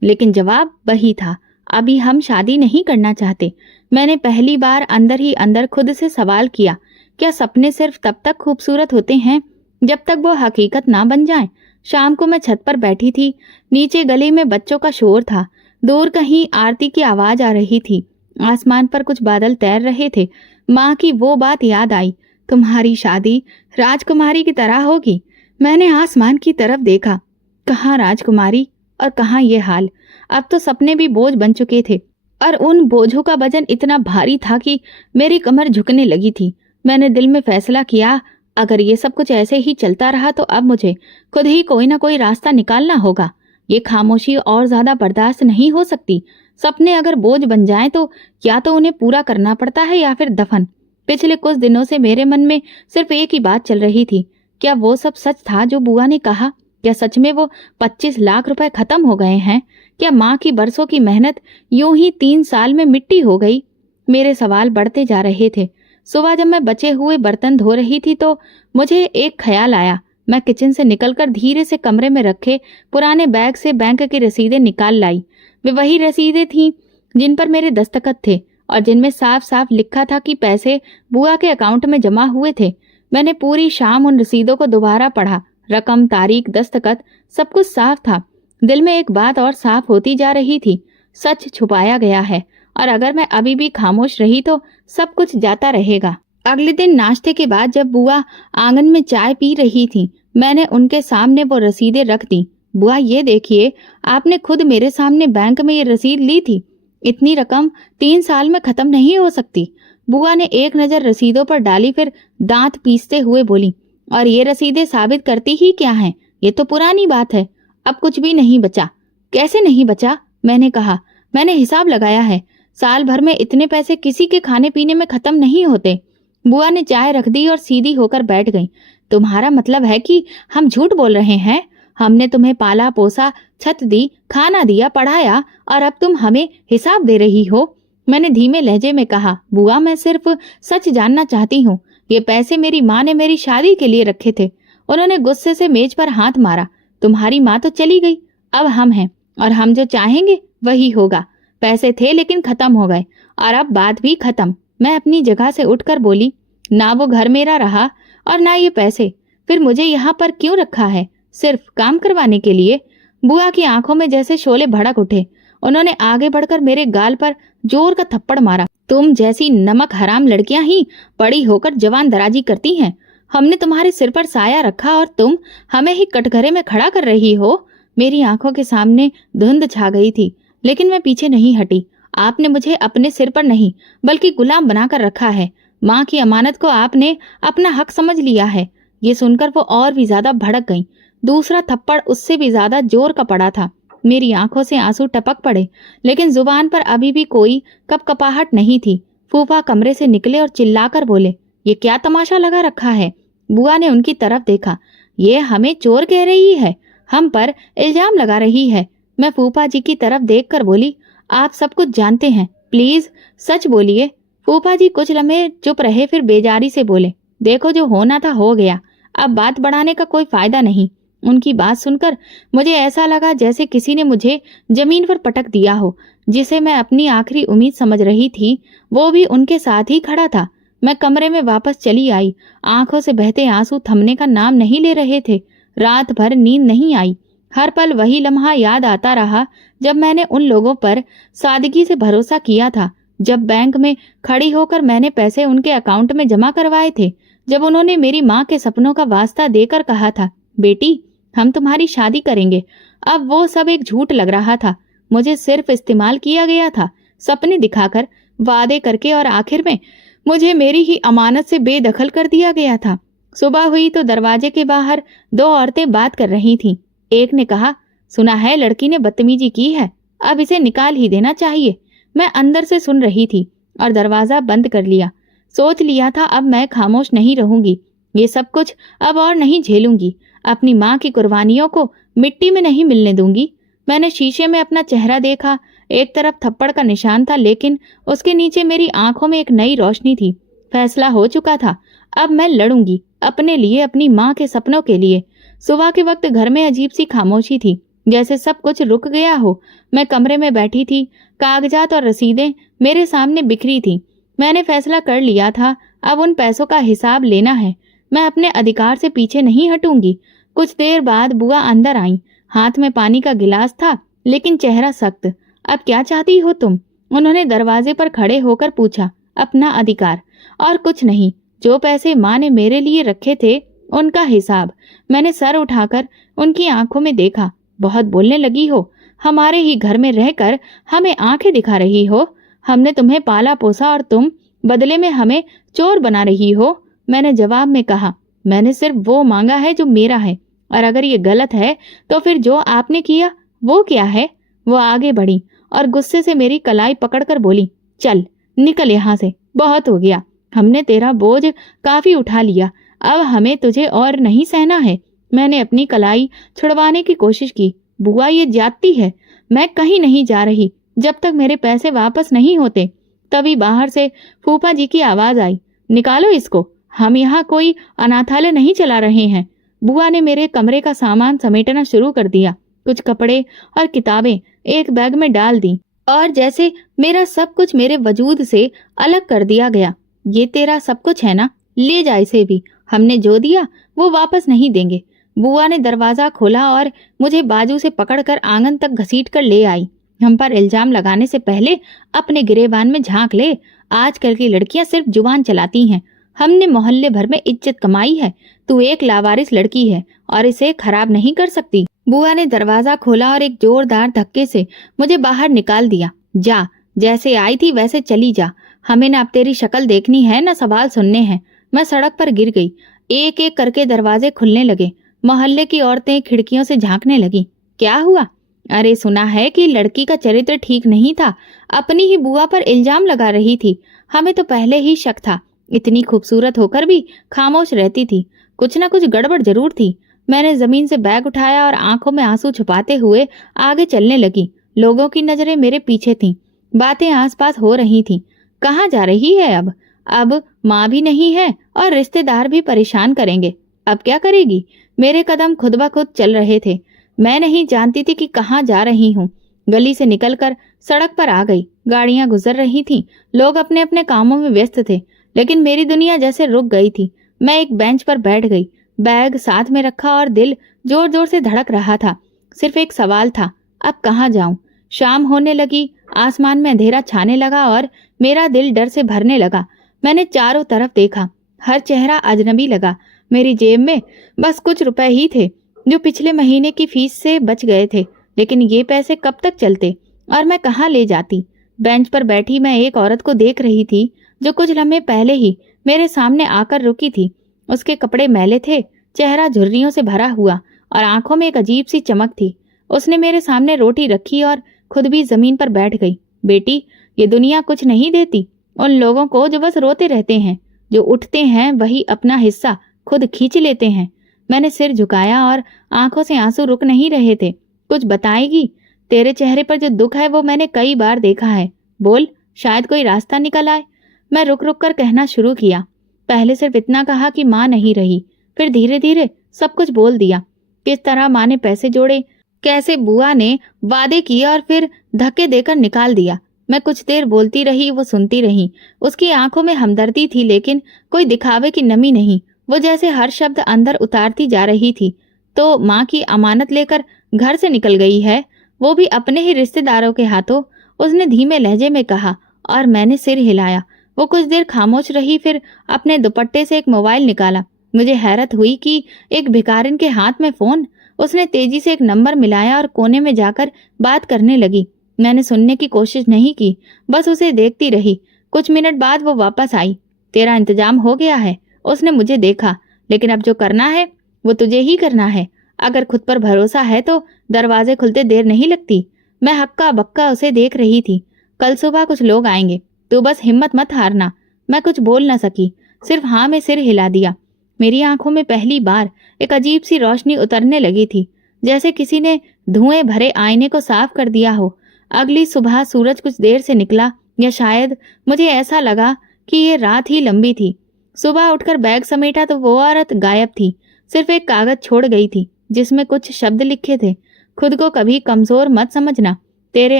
लेकिन जवाब वही था, अभी हम शादी नहीं करना चाहते। मैंने पहली बार अंदर ही अंदर खुद से सवाल किया, क्या सपने सिर्फ तब तक खूबसूरत होते हैं जब तक वो हकीकत ना बन जाएं? शाम को मैं छत पर बैठी थी। नीचे गली में बच्चों का शोर था। दूर कहीं आरती की आवाज आ रही थी। आसमान पर कुछ बादल तैर रहे थे। माँ की वो बात याद आई, तुम्हारी शादी राजकुमारी की तरह होगी। मैंने आसमान की तरफ देखा। कहाँ राजकुमारी और कहाँ ये हाल। अब तो सपने भी बोझ बन चुके थे, और उन बोझों का वजन इतना भारी था कि मेरी कमर झुकने लगी थी। मैंने दिल में फैसला किया, अगर ये सब कुछ ऐसे ही चलता रहा तो अब मुझे खुद ही कोई ना कोई रास्ता निकालना होगा। ये खामोशी और ज्यादा बर्दाश्त नहीं हो सकती। सपने अगर बोझ बन जाएं तो या तो उन्हें पूरा करना पड़ता है या फिर दफन। पिछले कुछ दिनों से मेरे मन में सिर्फ एक ही बात चल रही थी, क्या वो सब सच था जो बुआ ने कहा? क्या सच में वो 25 लाख रुपए खत्म हो गए हैं? क्या माँ की बरसों की मेहनत यूं ही 3 साल में मिट्टी हो गई? मेरे सवाल बढ़ते जा रहे थे। सुबह जब मैं बचे हुए बर्तन धो रही थी तो मुझे एक ख्याल आया। मैं किचन से निकलकर धीरे से कमरे में रखे पुराने बैग से बैंक की रसीदें निकाल लाई। वे वही रसीदें थीं जिन पर मेरे दस्तखत थे और जिनमें साफ साफ लिखा था कि पैसे बुआ के अकाउंट में जमा हुए थे। मैंने पूरी शाम उन रसीदों को दोबारा पढ़ा। रकम, तारीख, दस्तखत, सब कुछ साफ था। दिल में एक बात और साफ होती जा रही थी, सच छुपाया गया है, और अगर मैं अभी भी खामोश रही तो सब कुछ जाता रहेगा। अगले दिन नाश्ते के बाद जब बुआ आंगन में चाय पी रही थी, मैंने उनके सामने वो रसीदें रख दी। बुआ ये देखिए, आपने खुद मेरे सामने बैंक में ये रसीद ली थी। इतनी रकम 3 साल में खत्म नहीं हो सकती। बुआ ने एक नजर रसीदों पर डाली, फिर दांत पीसते हुए बोली, और ये रसीदें साबित करती ही क्या हैं? ये तो पुरानी बात है। अब कुछ भी नहीं बचा। कैसे नहीं बचा? मैंने कहा, मैंने हिसाब लगाया है। साल भर में इतने पैसे किसी के खाने पीने में खत्म नहीं होते। बुआ ने चाय रख दी और सीधी होकर बैठ गई। तुम्हारा मतलब है कि हम झूठ बोल रहे हैं? हमने तुम्हें पाला पोसा, छत दी, खाना दिया, पढ़ाया, और अब तुम हमें हिसाब दे रही हो? मैंने धीमे लहजे में कहा, बुआ मैं सिर्फ सच जानना चाहती हूँ। ये पैसे मेरी माँ ने मेरी शादी के लिए रखे थे। उन्होंने गुस्से से मेज पर हाथ मारा। तुम्हारी माँ तो चली गई, अब हम हैं, और हम जो चाहेंगे वही होगा। पैसे थे लेकिन खत्म हो गए, और अब बात भी खत्म। मैं अपनी जगह से उठकर बोली, ना वो घर मेरा रहा और ना ये पैसे। फिर मुझे यहाँ पर क्यों रखा है? सिर्फ काम करवाने के लिए? बुआ की आंखों में जैसे शोले भड़क उठे। उन्होंने आगे बढ़कर मेरे गाल पर जोर का थप्पड़ मारा। तुम जैसी नमक हराम लड़कियां ही बड़ी होकर जवान दराजी करती हैं। हमने तुम्हारे सिर पर साया रखा और तुम हमें ही कटघरे में खड़ा कर रही हो। मेरी आंखों के सामने धुंध छा गई थी, लेकिन मैं पीछे नहीं हटी। आपने मुझे अपने सिर पर नहीं बल्कि गुलाम बनाकर रखा है। माँ की अमानत को आपने अपना हक समझ लिया है। ये सुनकर वो और भी ज्यादा भड़क गई। दूसरा थप्पड़ उससे भी ज्यादा जोर का पड़ा था। मेरी आंखों से आंसू टपक पड़े, लेकिन जुबान पर अभी भी कोई कपकपाहट नहीं थी। फूफा कमरे से निकले और चिल्लाकर बोले, ये क्या तमाशा लगा रखा है? बुआ ने उनकी तरफ देखा। ये हमें चोर कह रही है, हम पर इल्जाम लगा रही है। मैं फूफा जी की तरफ देखकर बोली, आप सब कुछ जानते हैं, प्लीज सच बोलिए। फूफा जी कुछ लम्हे चुप रहे, फिर बेजारी से बोले, देखो जो होना था हो गया, अब बात बढ़ाने का कोई फायदा नहीं। उनकी बात सुनकर मुझे ऐसा लगा जैसे किसी ने मुझे जमीन पर पटक दिया हो। जिसे मैं अपनी आखिरी उम्मीद समझ रही थी, वो भी उनके साथ ही खड़ा था। मैं कमरे में वापस चली आई। आंखों से बहते आंसू थमने का नाम नहीं ले रहे थे। रात भर नींद नहीं आई। हर पल वही लम्हा याद आता रहा जब मैंने उन लोगों पर सादगी से भरोसा किया था, जब बैंक में खड़ी होकर मैंने पैसे उनके अकाउंट में जमा करवाए थे, जब उन्होंने मेरी माँ के सपनों का वास्ता देकर कहा था, बेटी हम तुम्हारी शादी करेंगे। अब वो सब एक झूठ लग रहा था। मुझे सिर्फ इस्तेमाल किया गया था, सपने दिखाकर, वादे करके, और आखिर में मुझे मेरी ही अमानत से बेदखल कर दिया गया था। सुबह हुई तो दरवाजे के बाहर 2 औरतें बात कर रही थीं। एक ने कहा, सुना है लड़की ने बदतमीजी की है, अब इसे निकाल ही देना चाहिए। मैं अंदर से सुन रही थी और दरवाजा बंद कर लिया। सोच लिया था अब मैं खामोश नहीं रहूंगी। ये सब कुछ अब और नहीं झेलूंगी। अपनी माँ की कुर्बानियों को मिट्टी में नहीं मिलने दूंगी। मैंने शीशे में अपना चेहरा देखा। एक तरफ थप्पड़ का निशान था, लेकिन उसके नीचे मेरी आंखों में एक नई रोशनी थी। फैसला हो चुका था। अब मैं लड़ूंगी, अपने लिए, अपनी माँ के सपनों के लिए। सुबह के वक्त घर में अजीब सी खामोशी थी, जैसे सब कुछ रुक गया हो। मैं कमरे में बैठी थी, कागजात और रसीदें मेरे सामने बिखरी थी। मैंने फैसला कर लिया था, अब उन पैसों का हिसाब लेना है। मैं अपने अधिकार से पीछे नहीं हटूंगी। कुछ देर बाद बुआ अंदर आई। हाथ में पानी का गिलास था, लेकिन चेहरा सख्त। अब क्या चाहती हो तुम? उन्होंने दरवाजे पर खड़े होकर पूछा। अपना अधिकार, और कुछ नहीं। जो पैसे माँ ने मेरे लिए रखे थे उनका हिसाब। मैंने सर उठाकर उनकी आंखों में देखा। बहुत बोलने लगी हो। हमारे ही घर में रहकर हमें आंखें दिखा रही हो। हमने तुम्हें पाला पोसा और तुम बदले में हमें चोर बना रही हो। मैंने जवाब में कहा, मैंने सिर्फ वो मांगा है जो मेरा है, और अगर ये गलत है तो फिर जो आपने किया वो क्या है? वो आगे बढ़ी और गुस्से से मेरी कलाई पकड़कर बोली, चल निकल यहाँ से, बहुत हो गया। हमने तेरा बोझ काफी उठा लिया, अब हमें तुझे और नहीं सहना है। मैंने अपनी कलाई छुड़वाने की कोशिश की। बुआ ये जाती है, मैं कहीं नहीं जा रही जब तक मेरे पैसे वापस नहीं होते। तभी बाहर से फूफा जी की आवाज आई, निकालो इसको, हम यहाँ कोई अनाथालय नहीं चला रहे हैं। बुआ ने मेरे कमरे का सामान समेटना शुरू कर दिया। कुछ कपड़े और किताबें एक बैग में डाल दी, और जैसे मेरा सब कुछ मेरे वजूद से अलग कर दिया गया। ये तेरा सब कुछ है ना, ले जा इसे भी। हमने जो दिया वो वापस नहीं देंगे। बुआ ने दरवाजा खोला और मुझे बाजू से पकड़कर आंगन तक घसीट कर ले आई। हम पर इल्जाम लगाने से पहले अपने गिरेबान में झांक ले। आजकल की लड़कियां सिर्फ जुबान चलाती हैं। हमने मोहल्ले भर में इज्जत कमाई है। तू एक लावारिस लड़की है और इसे खराब नहीं कर सकती। बुआ ने दरवाजा खोला और एक जोरदार धक्के से मुझे बाहर निकाल दिया। जा, जैसे आई थी वैसे चली जा, हमें ना अब तेरी शक्ल देखनी है ना सवाल सुनने हैं। मैं सड़क पर गिर गई। एक एक करके दरवाजे खुलने लगे। मोहल्ले की औरतें खिड़कियों से झांकने लगी। क्या हुआ? अरे सुना है कि लड़की का चरित्र ठीक नहीं था, अपनी ही बुआ पर इल्जाम लगा रही थी। हमें तो पहले ही शक था, इतनी खूबसूरत होकर भी खामोश रहती थी। कुछ ना कुछ गड़बड़ जरूर थी। मैंने जमीन से बैग उठाया और आंखों में आंसू छुपाते हुए आगे चलने लगी। लोगों की नजरें मेरे पीछे थीं। बातें आसपास हो रही थीं। कहाँ जा रही है अब? अब माँ भी नहीं है और रिश्तेदार भी परेशान करेंगे। अब क्या करेगी? मेरे कदम खुद ब खुद चल रहे थे। मैं नहीं जानती थी कि कहाँ जा रही हूँ। गली से निकलकर सड़क पर आ गई। गाड़ियां गुजर रही थीं। लोग अपने अपने कामों में व्यस्त थे, लेकिन मेरी दुनिया जैसे रुक गई थी। मैं एक बेंच पर बैठ गई, बैग साथ में रखा और दिल जोर जोर से धड़क रहा था। सिर्फ एक सवाल था, अब कहाँ जाऊं? शाम होने लगी, आसमान में अंधेरा छाने लगा और मेरा दिल डर से भरने लगा। मैंने चारों तरफ देखा, हर चेहरा अजनबी लगा। मेरी जेब में बस कुछ रुपए ही थे, जो पिछले महीने की फीस से बच गए थे। लेकिन ये पैसे कब तक चलते और मैं कहाँ ले जाती? बेंच पर बैठी मैं एक औरत को देख रही थी, जो कुछ लम्हे पहले ही मेरे सामने आकर रुकी थी। उसके कपड़े मैले थे, चेहरा झुर्रियों से भरा हुआ और आंखों में एक अजीब सी चमक थी। उसने मेरे सामने रोटी रखी और खुद भी जमीन पर बैठ गई। बेटी, ये दुनिया कुछ नहीं देती उन लोगों को जो बस रोते रहते हैं। जो उठते हैं वही अपना हिस्सा खुद खींच लेते हैं। मैंने सिर झुकाया और आंखों से आंसू रुक नहीं रहे थे। कुछ बताएगी? तेरे चेहरे पर जो दुख है वो मैंने कई बार देखा है। बोल, शायद कोई रास्ता निकल आए। मैं रुक रुक कर कहना शुरू किया। पहले सिर्फ इतना कहा कि माँ नहीं रही, फिर धीरे धीरे सब कुछ बोल दिया। किस तरह माँ ने पैसे जोड़े, कैसे बुआ ने वादे किए और फिर धक्के देकर निकाल दिया। मैं कुछ देर बोलती रही, वो सुनती रही। उसकी आंखों में हमदर्दी थी, लेकिन कोई दिखावे की नमी नहीं। वो जैसे हर शब्द अंदर उतारती जा रही थी। तो माँ की अमानत लेकर घर से निकल गई है, वो भी अपने ही रिश्तेदारों के हाथों, उसने धीमे लहजे में कहा। और मैंने सिर हिलाया। वो कुछ देर खामोश रही, फिर अपने दुपट्टे से एक मोबाइल निकाला। मुझे हैरत हुई कि एक भिखारिन के हाथ में फोन। उसने तेजी से एक नंबर मिलाया और कोने में जाकर बात करने लगी। मैंने सुनने की कोशिश नहीं की, बस उसे देखती रही। कुछ मिनट बाद वो वापस आई। तेरा इंतजाम हो गया है, उसने मुझे देखा। लेकिन अब जो करना है वो तुझे ही करना है। अगर खुद पर भरोसा है तो दरवाजे खुलते देर नहीं लगती। मैं हक्का बक्का उसे देख रही थी। कल सुबह कुछ लोग आएंगे, तू बस हिम्मत मत हारना। मैं कुछ बोल न सकी, सिर्फ हाँ में सिर हिला दिया। मेरी आंखों में पहली बार एक अजीब सी रोशनी उतरने लगी थी, जैसे किसी ने धुएं भरे आईने को साफ कर दिया हो। अगली सुबह सूरज कुछ देर से निकला, या शायद मुझे ऐसा लगा कि ये रात ही लंबी थी। सुबह उठकर बैग समेटा तो वो औरत गायब थी। सिर्फ एक कागज छोड़ गई थी, जिसमें कुछ शब्द लिखे थे। खुद को कभी कमजोर मत समझना। तेरे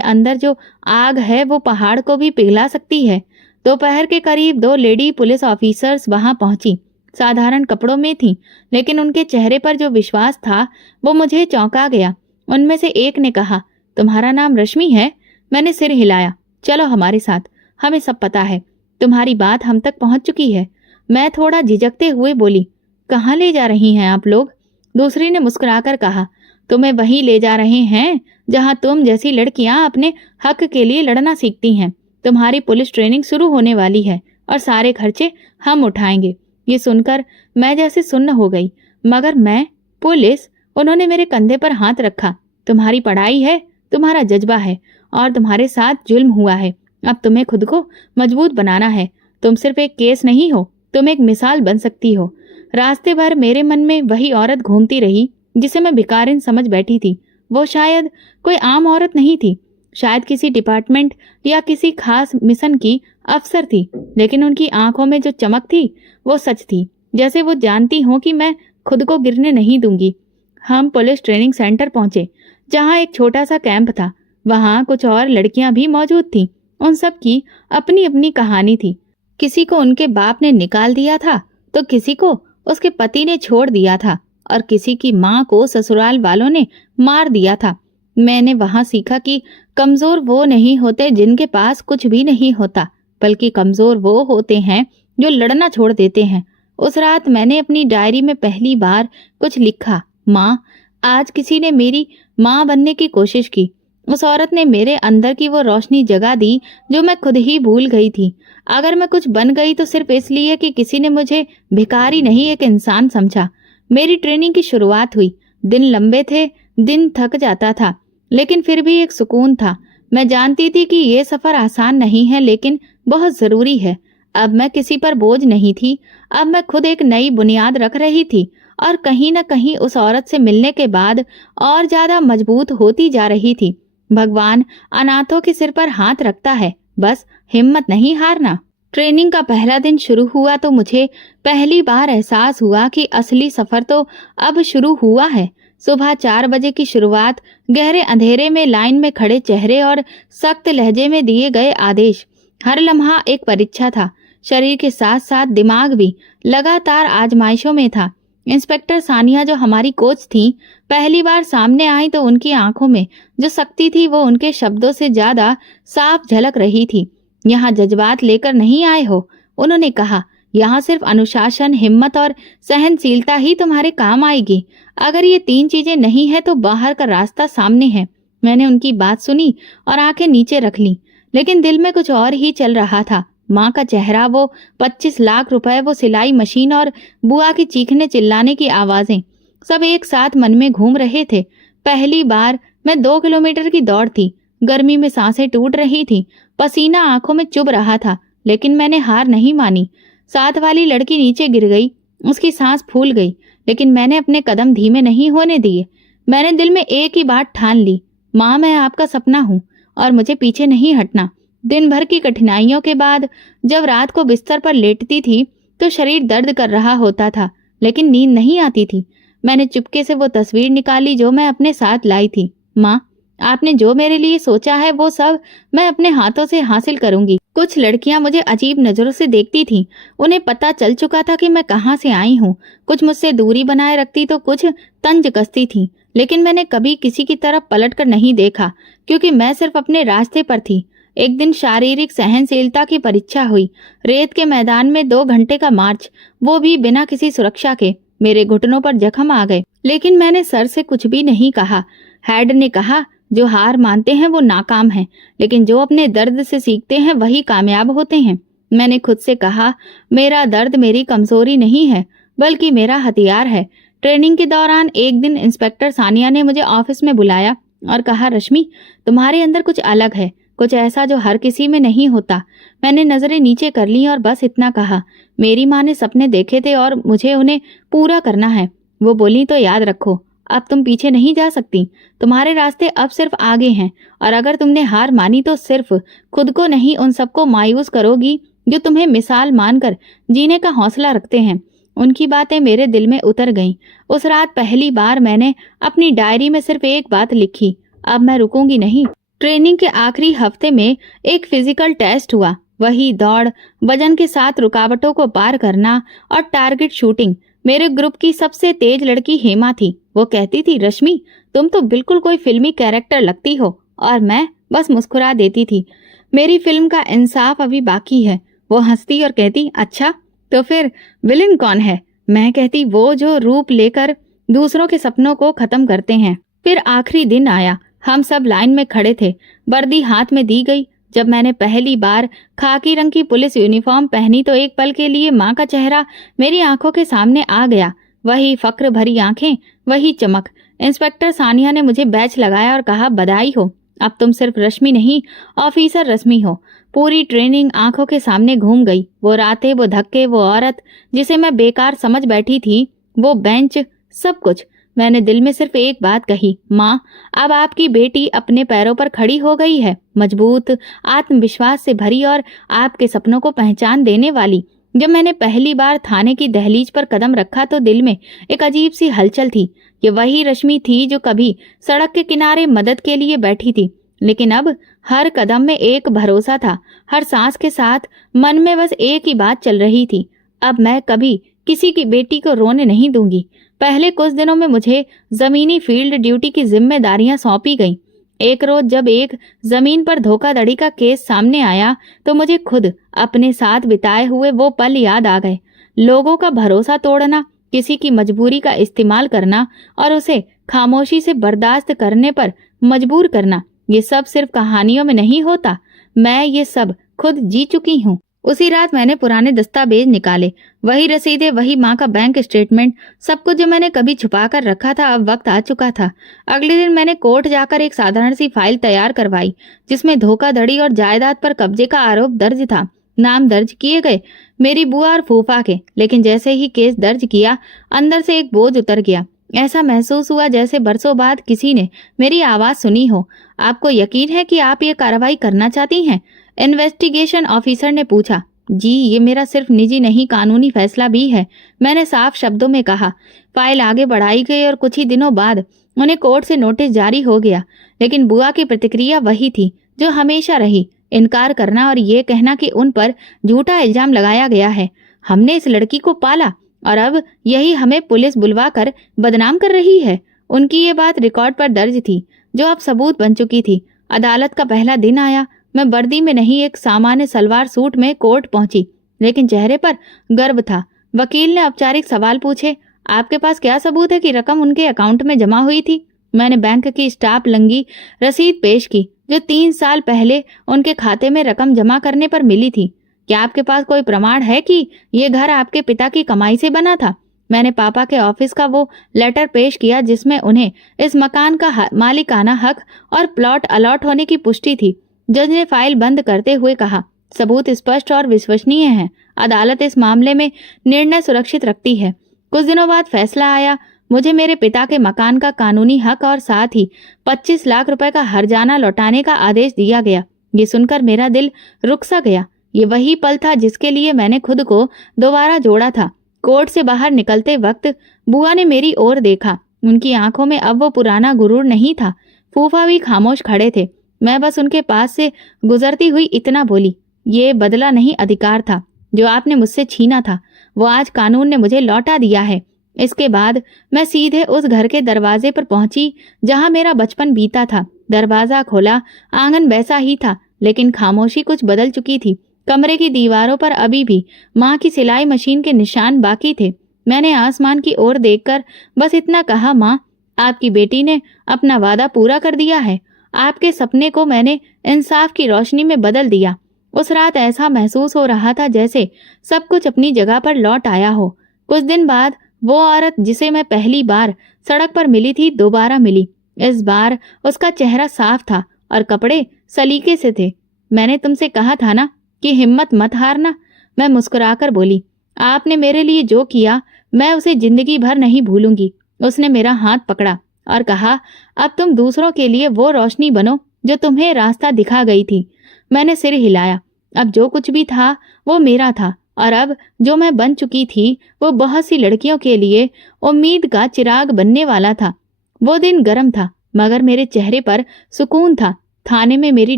अंदर जो आग है वो पहाड़ को भी पिघला सकती है। दोपहर के करीब 2 लेडी पुलिस ऑफिसर्स वहां पहुंची। साधारण कपड़ों में थीं, लेकिन उनके चेहरे पर जो विश्वास था वो मुझे चौंका गया। उनमें से एक ने कहा, तुम्हारा नाम रश्मि है? मैंने सिर हिलाया। चलो हमारे साथ, हमें सब पता है। तुम्हारी बात हम तक पहुंच चुकी है। मैं थोड़ा झिझकते हुए बोली, कहाँ ले जा रही हैं आप लोग? दूसरी ने मुस्कुराकर कहा, तुम्हें वहीं ले जा रहे हैं जहां तुम जैसी लड़कियां अपने हक के लिए लड़ना सीखती हैं। तुम्हारी पुलिस ट्रेनिंग शुरू होने वाली है और सारे खर्चे हम उठाएंगे। ये सुनकर मैं जैसे सुन्न हो गई। मगर मैं पुलिस? उन्होंने मेरे कंधे पर हाथ रखा। तुम्हारी पढ़ाई है, तुम्हारा जज्बा है, और तुम्हारे साथ जुल्म हुआ है। अब तुम्हें खुद को मजबूत बनाना है। तुम सिर्फ एक केस नहीं हो, तुम एक मिसाल बन सकती हो। रास्ते भर मेरे मन में वही औरत घूमती रही जिसे मैं भिखारिन समझ बैठी थी। वो शायद कोई आम औरत नहीं थी, शायद किसी डिपार्टमेंट या किसी खास मिशन की अफसर थी। लेकिन उनकी आंखों में जो चमक थी वो सच थी, जैसे वो जानती हो कि मैं खुद को गिरने नहीं दूंगी। हम पुलिस ट्रेनिंग सेंटर पहुंचे, जहां एक छोटा सा कैंप था। वहां कुछ और लड़कियां भी मौजूद थीं। उन सब की अपनी अपनी कहानी थी। किसी को उनके बाप ने निकाल दिया था, तो किसी को उसके पति ने छोड़ दिया था, और किसी की माँ को ससुराल वालों ने मार दिया था। मैंने वहां सीखा कि कमजोर वो नहीं होते जिनके पास कुछ भी नहीं होता, बल्कि कमजोर वो होते हैं जो लड़ना छोड़ देते हैं। उस रात मैंने अपनी डायरी में पहली बार कुछ लिखा, माँ, आज किसी ने मेरी माँ बनने की कोशिश की। उस औरत ने मेरे अंदर की वो रोशनी जगा दी जो मैं खुद ही भूल गई थी। अगर मैं कुछ बन गई तो सिर्फ इसलिए कि किसी ने मुझे भिखारी नहीं एक इंसान समझा। मेरी ट्रेनिंग की शुरुआत हुई। दिन लंबे थे, दिन थक जाता था, लेकिन फिर भी एक सुकून था। मैं जानती थी कि ये सफर आसान नहीं है, लेकिन बहुत जरूरी है। अब मैं किसी पर बोझ नहीं थी। अब मैं खुद एक नई बुनियाद रख रही थी और कहीं न कहीं उस औरत से मिलने के बाद और ज्यादा मजबूत होती जा रही थी। भगवान अनाथों के सिर पर हाथ रखता है, बस हिम्मत नहीं हारना। ट्रेनिंग का पहला दिन शुरू हुआ तो मुझे पहली बार एहसास हुआ कि असली सफर तो अब शुरू हुआ है। सुबह 4 बजे की शुरुआत, गहरे अंधेरे में लाइन में खड़े चेहरे और सख्त लहजे में दिए गए आदेश। हर लम्हा एक परीक्षा था। शरीर के साथ साथ दिमाग भी लगातार आजमाइशों में था। इंस्पेक्टर सानिया जो हमारी कोच थी, पहली बार सामने आई तो उनकी आंखों में जो शक्ति थी वो उनके शब्दों से ज्यादा साफ झलक रही थी। यहाँ जज्बात लेकर नहीं आए हो, उन्होंने कहा। यहाँ सिर्फ अनुशासन, हिम्मत और सहनशीलता ही तुम्हारे काम आएगी। अगर ये 3 चीजें नहीं है तो बाहर का रास्ता सामने है। मैंने उनकी बात सुनी और आंखें नीचे रख ली, लेकिन दिल में कुछ और ही चल रहा था। माँ का चेहरा, वो 25 लाख रुपए, वो सिलाई मशीन और बुआ की चीखने चिल्लाने की आवाजें, सब एक साथ मन में घूम रहे थे। पहली बार मैं 2 किलोमीटर की दौड़ थी। गर्मी में सांसें टूट रही थी, पसीना आंखों में चुभ रहा था, लेकिन मैंने हार नहीं मानी। साथ वाली लड़की नीचे गिर गई, उसकी सांस फूल गई, लेकिन मैंने अपने कदम धीमे नहीं होने दिए। मैंने दिल में एक ही बात ठान ली, माँ मैं आपका सपना हूँ और मुझे पीछे नहीं हटना। दिन भर की कठिनाइयों के बाद जब रात को बिस्तर पर लेटती थी तो शरीर दर्द कर रहा होता था, लेकिन नींद नहीं आती थी। मैंने चुपके से वो तस्वीर निकाली जो मैं अपने साथ लाई थी। माँ, आपने जो मेरे लिए सोचा है वो सब मैं अपने हाथों से हासिल करूंगी। कुछ लड़कियां मुझे अजीब नजरों से देखती थीं। उन्हें पता चल चुका था कि मैं कहाँ से आई हूँ। कुछ मुझसे दूरी बनाए रखती तो कुछ तंज कसती थीं, लेकिन मैंने कभी किसी की तरफ पलट कर नहीं देखा, क्योंकि मैं सिर्फ अपने रास्ते पर थी। एक दिन शारीरिक सहनशीलता की परीक्षा हुई। रेत के मैदान में 2 घंटे का मार्च, वो भी बिना किसी सुरक्षा के। मेरे घुटनों पर जख्म आ गए, लेकिन मैंने सर से कुछ भी नहीं कहा। हेड ने कहा, जो हार मानते हैं वो नाकाम हैं, लेकिन जो अपने दर्द से सीखते हैं वही कामयाब होते हैं। मैंने खुद से कहा, मेरा दर्द मेरी कमजोरी नहीं है, बल्कि मेरा हथियार है। ट्रेनिंग के दौरान एक दिन इंस्पेक्टर सानिया ने मुझे ऑफिस में बुलाया और कहा, रश्मि, तुम्हारे अंदर कुछ अलग है, कुछ ऐसा जो हर किसी में नहीं होता। मैंने नजरें नीचे कर ली और बस इतना कहा, मेरी माँ ने सपने देखे थे और मुझे उन्हें पूरा करना है। वो बोली, तो याद रखो, अब तुम पीछे नहीं जा सकती। तुम्हारे रास्ते अब सिर्फ आगे हैं, और अगर तुमने हार मानी तो सिर्फ खुद को नहीं, उन सबको मायूस करोगी जो तुम्हें मिसाल मानकर जीने का हौसला रखते हैं। उनकी बातें मेरे दिल में उतर गईं। उस रात पहली बार मैंने अपनी डायरी में सिर्फ एक बात लिखी, अब मैं रुकूंगी नहीं। ट्रेनिंग के आखिरी हफ्ते में एक फिजिकल टेस्ट हुआ। वही दौड़, वजन के साथ रुकावटों को पार करना और टारगेट शूटिंग। मेरे ग्रुप की सबसे तेज लड़की हेमा थी। वो कहती थी, रश्मि, तुम तो बिल्कुल कोई फिल्मी कैरेक्टर लगती हो, और मैं बस मुस्कुरा देती थी। मेरी फिल्म का इंसाफ अभी बाकी है। वो हंसती और कहती, अच्छा तो फिर विलेन कौन है? मैं कहती, वो जो रूप लेकर दूसरों के सपनों को खत्म करते हैं। फिर आखिरी दिन आया। हम सब लाइन में खड़े थे। वर्दी हाथ में दी गई। जब मैंने पहली बार खाकी रंग की पुलिस यूनिफॉर्म पहनी तो एक पल के लिए माँ का चेहरा मेरी आंखों के सामने आ गया। वही फक्र भरी आंखें, वही चमक। इंस्पेक्टर सानिया ने मुझे बैच लगाया और कहा, बधाई हो, अब तुम सिर्फ रश्मि नहीं, ऑफिसर रश्मि हो। पूरी ट्रेनिंग आंखों के सामने घूम गई। वो रातें, वो धक्के, वो औरत जिसे मैं बेकार समझ बैठी थी, वो बेंच, सब कुछ। मैंने दिल में सिर्फ एक बात कही, माँ, अब आपकी बेटी अपने पैरों पर खड़ी हो गई है, मजबूत, आत्मविश्वास से भरी और आपके सपनों को पहचान देने वाली। जब मैंने पहली बार थाने की दहलीज पर कदम रखा तो दिल में एक अजीब सी हलचल थी। ये वही रश्मि थी जो कभी सड़क के किनारे मदद के लिए बैठी थी, लेकिन अब हर कदम में एक भरोसा था। हर सांस के साथ मन में बस एक ही बात चल रही थी, अब मैं कभी किसी की बेटी को रोने नहीं दूंगी। पहले कुछ दिनों में मुझे जमीनी फील्ड ड्यूटी की जिम्मेदारियां सौंपी गईं। एक रोज जब एक जमीन पर धोखाधड़ी का केस सामने आया तो मुझे खुद अपने साथ बिताए हुए वो पल याद आ गए। लोगों का भरोसा तोड़ना, किसी की मजबूरी का इस्तेमाल करना और उसे खामोशी से बर्दाश्त करने पर मजबूर करना, ये सब सिर्फ कहानियों में नहीं होता। मैं ये सब खुद जी चुकी हूँ। उसी रात मैंने पुराने दस्तावेज निकाले, वही रसीदें, वही माँ का बैंक स्टेटमेंट, सब कुछ जो मैंने कभी छुपा कर रखा था अब वक्त आ चुका था। अगले दिन मैंने कोर्ट जाकर एक साधारण सी फाइल तैयार करवाई जिसमें धोखाधड़ी और जायदाद पर कब्जे का आरोप दर्ज था। नाम दर्ज किए गए मेरी बुआ और फूफा के, लेकिन जैसे ही केस दर्ज किया अंदर से एक बोझ उतर गया। ऐसा महसूस हुआ जैसे बरसों बाद किसी ने मेरी आवाज सुनी हो। आपको यकीन है कि आप ये कार्रवाई करना चाहती हैं? इन्वेस्टिगेशन ऑफिसर ने पूछा। जी, ये मेरा सिर्फ निजी नहीं कानूनी फैसला भी है, मैंने साफ शब्दों में कहा। फाइल आगे बढ़ाई गई और कुछ ही दिनों बाद उन्हें कोर्ट से नोटिस जारी हो गया, लेकिन बुआ की प्रतिक्रिया वही थी जो हमेशा रही, इनकार करना और ये कहना कि उन पर झूठा इल्जाम लगाया गया है। हमने इस लड़की को पाला और अब यही हमें पुलिस बुलवा कर बदनाम कर रही है। उनकी ये बात रिकॉर्ड पर दर्ज थी जो अब सबूत बन चुकी थी। अदालत का पहला दिन आया। मैं वर्दी में नहीं, एक सामान्य सलवार सूट में कोर्ट पहुंची, लेकिन चेहरे पर गर्व था। वकील ने औपचारिक सवाल पूछे। आपके पास क्या सबूत है कि रकम उनके अकाउंट में जमा हुई थी? मैंने बैंक की स्टाम्प लंगी रसीद पेश की जो 3 साल पहले उनके खाते में रकम जमा करने पर मिली थी। क्या आपके पास कोई प्रमाण है कि ये घर आपके पिता की कमाई से बना था? मैंने पापा के ऑफिस का वो लेटर पेश किया जिसमें उन्हें इस मकान का मालिकाना हक और प्लॉट अलॉट होने की पुष्टि थी। जज ने फाइल बंद करते हुए कहा, सबूत स्पष्ट और विश्वसनीय हैं। अदालत इस मामले में निर्णय सुरक्षित रखती है। कुछ दिनों बाद फैसला आया। मुझे मेरे पिता के मकान का कानूनी हक और साथ ही 25 लाख रुपए का हर्जाना लौटाने का आदेश दिया गया। ये सुनकर मेरा दिल रुक सा गया। ये वही पल था जिसके लिए मैंने खुद को दोबारा जोड़ा था। कोर्ट से बाहर निकलते वक्त बुआ ने मेरी ओर देखा। उनकी आंखों में अब वो पुराना गुरूर नहीं था। फूफा भी खामोश खड़े थे। मैं बस उनके पास से गुजरती हुई इतना बोली, ये बदला नहीं, अधिकार था जो आपने मुझसे छीना था, वो आज कानून ने मुझे लौटा दिया है। इसके बाद मैं सीधे उस घर के दरवाजे पर पहुंची जहां मेरा बचपन बीता था। दरवाजा खोला, आंगन वैसा ही था, लेकिन खामोशी कुछ बदल चुकी थी। कमरे की दीवारों पर अभी भी माँ की सिलाई मशीन के निशान बाकी थे। मैंने आसमान की ओर देखकर बस इतना कहा, माँ, आपकी बेटी ने अपना वादा पूरा कर दिया है। आपके सपने को मैंने इंसाफ की रोशनी में बदल दिया। उस रात ऐसा महसूस हो रहा था जैसे सब कुछ अपनी जगह पर लौट आया हो। कुछ दिन बाद वो औरत जिसे मैं पहली बार सड़क पर मिली थी दोबारा मिली। इस बार उसका चेहरा साफ था और कपड़े सलीके से थे। मैंने तुमसे कहा था ना कि हिम्मत मत हारना, मैं मुस्कुराकर बोली। आपने मेरे लिए जो किया मैं उसे जिंदगी भर नहीं भूलूंगी। उसने मेरा हाथ पकड़ा और कहा, अब तुम दूसरों के लिए वो रोशनी बनो जो तुम्हें रास्ता दिखा गई थी। मैंने सिर हिलाया। अब जो कुछ भी था वो मेरा था और अब जो मैं बन चुकी थी वो बहुत सी लड़कियों के लिए उम्मीद का चिराग बनने वाला था। वो दिन गर्म था मगर मेरे चेहरे पर सुकून था। थाने में मेरी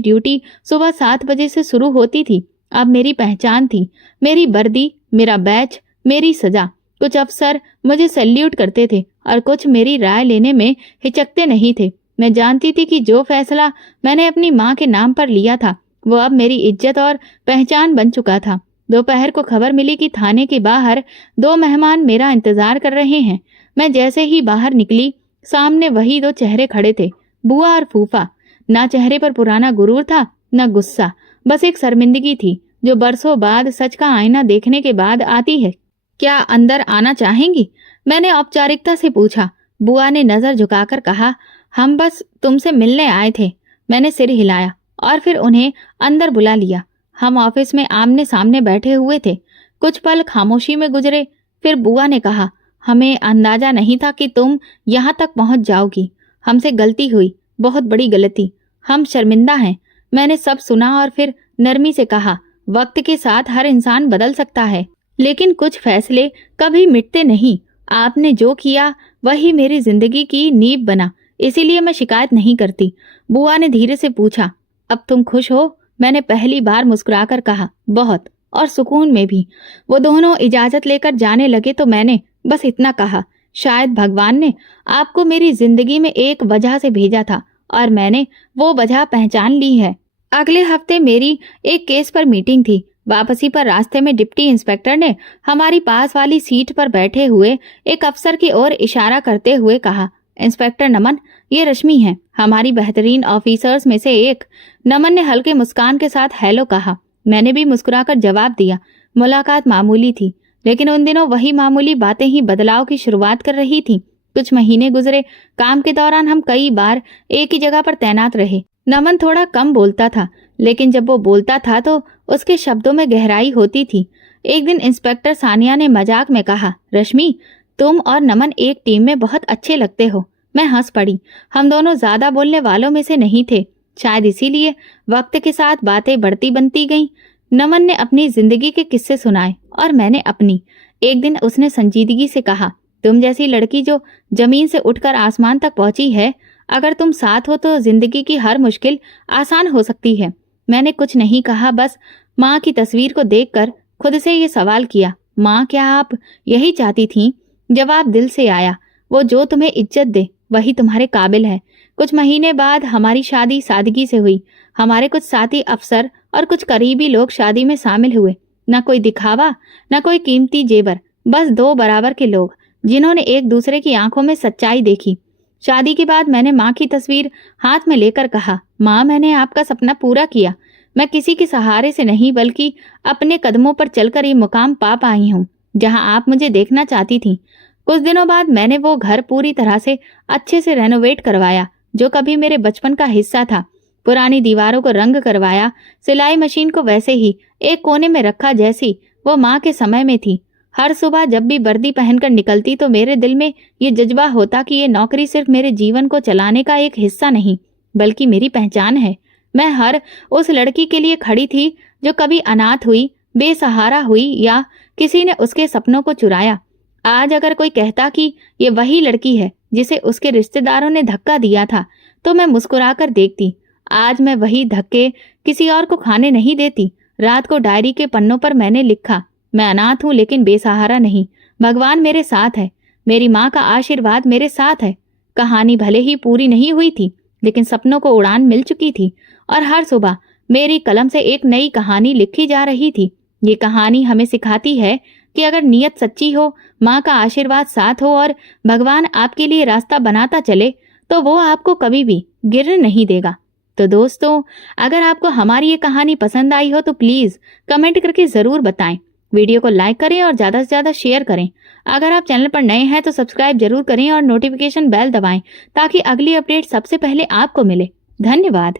ड्यूटी सुबह 7 बजे से शुरू होती थी। अब मेरी पहचान थी, मेरी वर्दी, मेरा बैच, मेरी सजा। कुछ अफसर मुझे सैल्यूट करते थे और कुछ मेरी राय लेने में हिचकते नहीं थे। मैं जानती थी कि जो फैसला मैंने अपनी माँ के नाम पर लिया था वो अब मेरी इज्जत और पहचान बन चुका था। दोपहर को खबर मिली कि थाने के बाहर 2 मेहमान मेरा इंतजार कर रहे हैं। मैं जैसे ही बाहर निकली, सामने वही 2 चेहरे खड़े थे, बुआ और फूफा। ना चेहरे पर पुराना गुरूर था, न गुस्सा, बस एक शर्मिंदगी थी जो बरसों बाद सच का आईना देखने के बाद आती है। क्या अंदर आना चाहेंगी? मैंने औपचारिकता से पूछा। बुआ ने नजर झुकाकर कहा, हम बस तुमसे मिलने आए थे। मैंने सिर हिलाया और फिर उन्हें अंदर बुला लिया। हम ऑफिस में आमने सामने बैठे हुए थे। कुछ पल खामोशी में गुजरे। फिर बुआ ने कहा, हमें अंदाजा नहीं था कि तुम यहाँ तक पहुँच जाओगी। हमसे गलती हुई, बहुत बड़ी गलती। हम शर्मिंदा हैं। मैंने सब सुना और फिर नरमी से कहा, वक्त के साथ हर इंसान बदल सकता है, लेकिन कुछ फैसले कभी मिटते नहीं। आपने जो किया वही मेरी जिंदगी की नींव बना, इसीलिए मैं शिकायत नहीं करती। बुआ ने धीरे से पूछा, अब तुम खुश हो? मैंने पहली बार मुस्कुराकर कहा, बहुत, और सुकून में भी। वो दोनों इजाजत लेकर जाने लगे तो मैंने बस इतना कहा, शायद भगवान ने आपको मेरी जिंदगी में एक वजह से भेजा था और मैंने वो वजह पहचान ली है। अगले हफ्ते मेरी एक केस पर मीटिंग थी। वापसी पर रास्ते में डिप्टी इंस्पेक्टर ने हमारी पास वाली सीट पर बैठे हुए एक अफसर की ओर इशारा करते हुए कहा, इंस्पेक्टर नमन, ये रश्मि है, हमारी बेहतरीन ऑफिसर्स में से एक। नमन ने हल्के मुस्कान के साथ हेलो कहा। मैंने भी मुस्कुराकर जवाब दिया। मुलाकात मामूली थी, लेकिन उन दिनों वही मामूली बातें ही बदलाव की शुरुआत कर रही थी। कुछ महीने गुजरे। काम के दौरान हम कई बार एक ही जगह पर तैनात रहे। नमन थोड़ा कम बोलता था, लेकिन जब वो बोलता था तो उसके शब्दों में गहराई होती थी। एक दिन इंस्पेक्टर सानिया ने मजाक में कहा, रश्मि, तुम और नमन एक टीम में बहुत अच्छे लगते हो। मैं हंस पड़ी। हम दोनों ज्यादा बोलने वालों में से नहीं थे, शायद इसीलिए वक्त के साथ बातें बढ़ती बनती गईं। नमन ने अपनी जिंदगी के किस्से सुनाए और मैंने अपनी। एक दिन उसने संजीदगी से कहा, तुम जैसी लड़की जो जमीन से उठकर आसमान तक पहुंची है, अगर तुम साथ हो तो जिंदगी की हर मुश्किल आसान हो सकती है। मैंने कुछ नहीं कहा, बस माँ की तस्वीर को देखकर खुद से ये सवाल किया, माँ क्या आप यही चाहती थीं? जवाब दिल से आया, वो जो तुम्हें इज्जत दे वही तुम्हारे काबिल है। कुछ महीने बाद हमारी शादी सादगी से हुई। हमारे कुछ साथी अफसर और कुछ करीबी लोग शादी में शामिल हुए। न कोई दिखावा, न कोई कीमती जेवर, बस दो बराबर के लोग जिन्होंने एक दूसरे की आंखों में सच्चाई देखी। शादी के बाद मैंने माँ की तस्वीर हाथ में लेकर कहा, माँ, मैंने आपका सपना पूरा किया। मैं किसी के सहारे से नहीं बल्कि अपने कदमों पर चलकर ये मुकाम पा पाई हूँ जहाँ आप मुझे देखना चाहती थी। कुछ दिनों बाद मैंने वो घर पूरी तरह से अच्छे से रेनोवेट करवाया जो कभी मेरे बचपन का हिस्सा था। पुरानी दीवारों को रंग करवाया, सिलाई मशीन को वैसे ही एक कोने में रखा जैसी वो माँ के समय में थी। हर सुबह जब भी वर्दी पहनकर निकलती तो मेरे दिल में ये जज्बा होता कि ये नौकरी सिर्फ मेरे जीवन को चलाने का एक हिस्सा नहीं बल्कि मेरी पहचान है। मैं हर उस लड़की के लिए खड़ी थी जो कभी अनाथ हुई, बेसहारा हुई या किसी ने उसके सपनों को चुराया। आज अगर कोई कहता कि ये वही लड़की है जिसे उसके रिश्तेदारों ने धक्का दिया था तो मैं मुस्कुराकर देखती। आज मैं वही धक्के किसी और को खाने नहीं देती। रात को डायरी के पन्नों पर मैंने लिखा, मैं अनाथ हूँ लेकिन बेसहारा नहीं। भगवान मेरे साथ है, मेरी माँ का आशीर्वाद मेरे साथ है। कहानी भले ही पूरी नहीं हुई थी, लेकिन सपनों को उड़ान मिल चुकी थी और हर सुबह मेरी कलम से एक नई कहानी लिखी जा रही थी। ये कहानी हमें सिखाती है कि अगर नीयत सच्ची हो, माँ का आशीर्वाद साथ हो और भगवान आपके लिए रास्ता बनाता चले तो वो आपको कभी भी गिरने नहीं देगा। तो दोस्तों, अगर आपको हमारी ये कहानी पसंद आई हो तो प्लीज कमेंट करके जरूर बताएं। वीडियो को लाइक करें और ज्यादा से ज्यादा शेयर करें। अगर आप चैनल पर नए हैं तो सब्सक्राइब जरूर करें और नोटिफिकेशन बेल दबाएं ताकि अगली अपडेट सबसे पहले आपको मिले। धन्यवाद।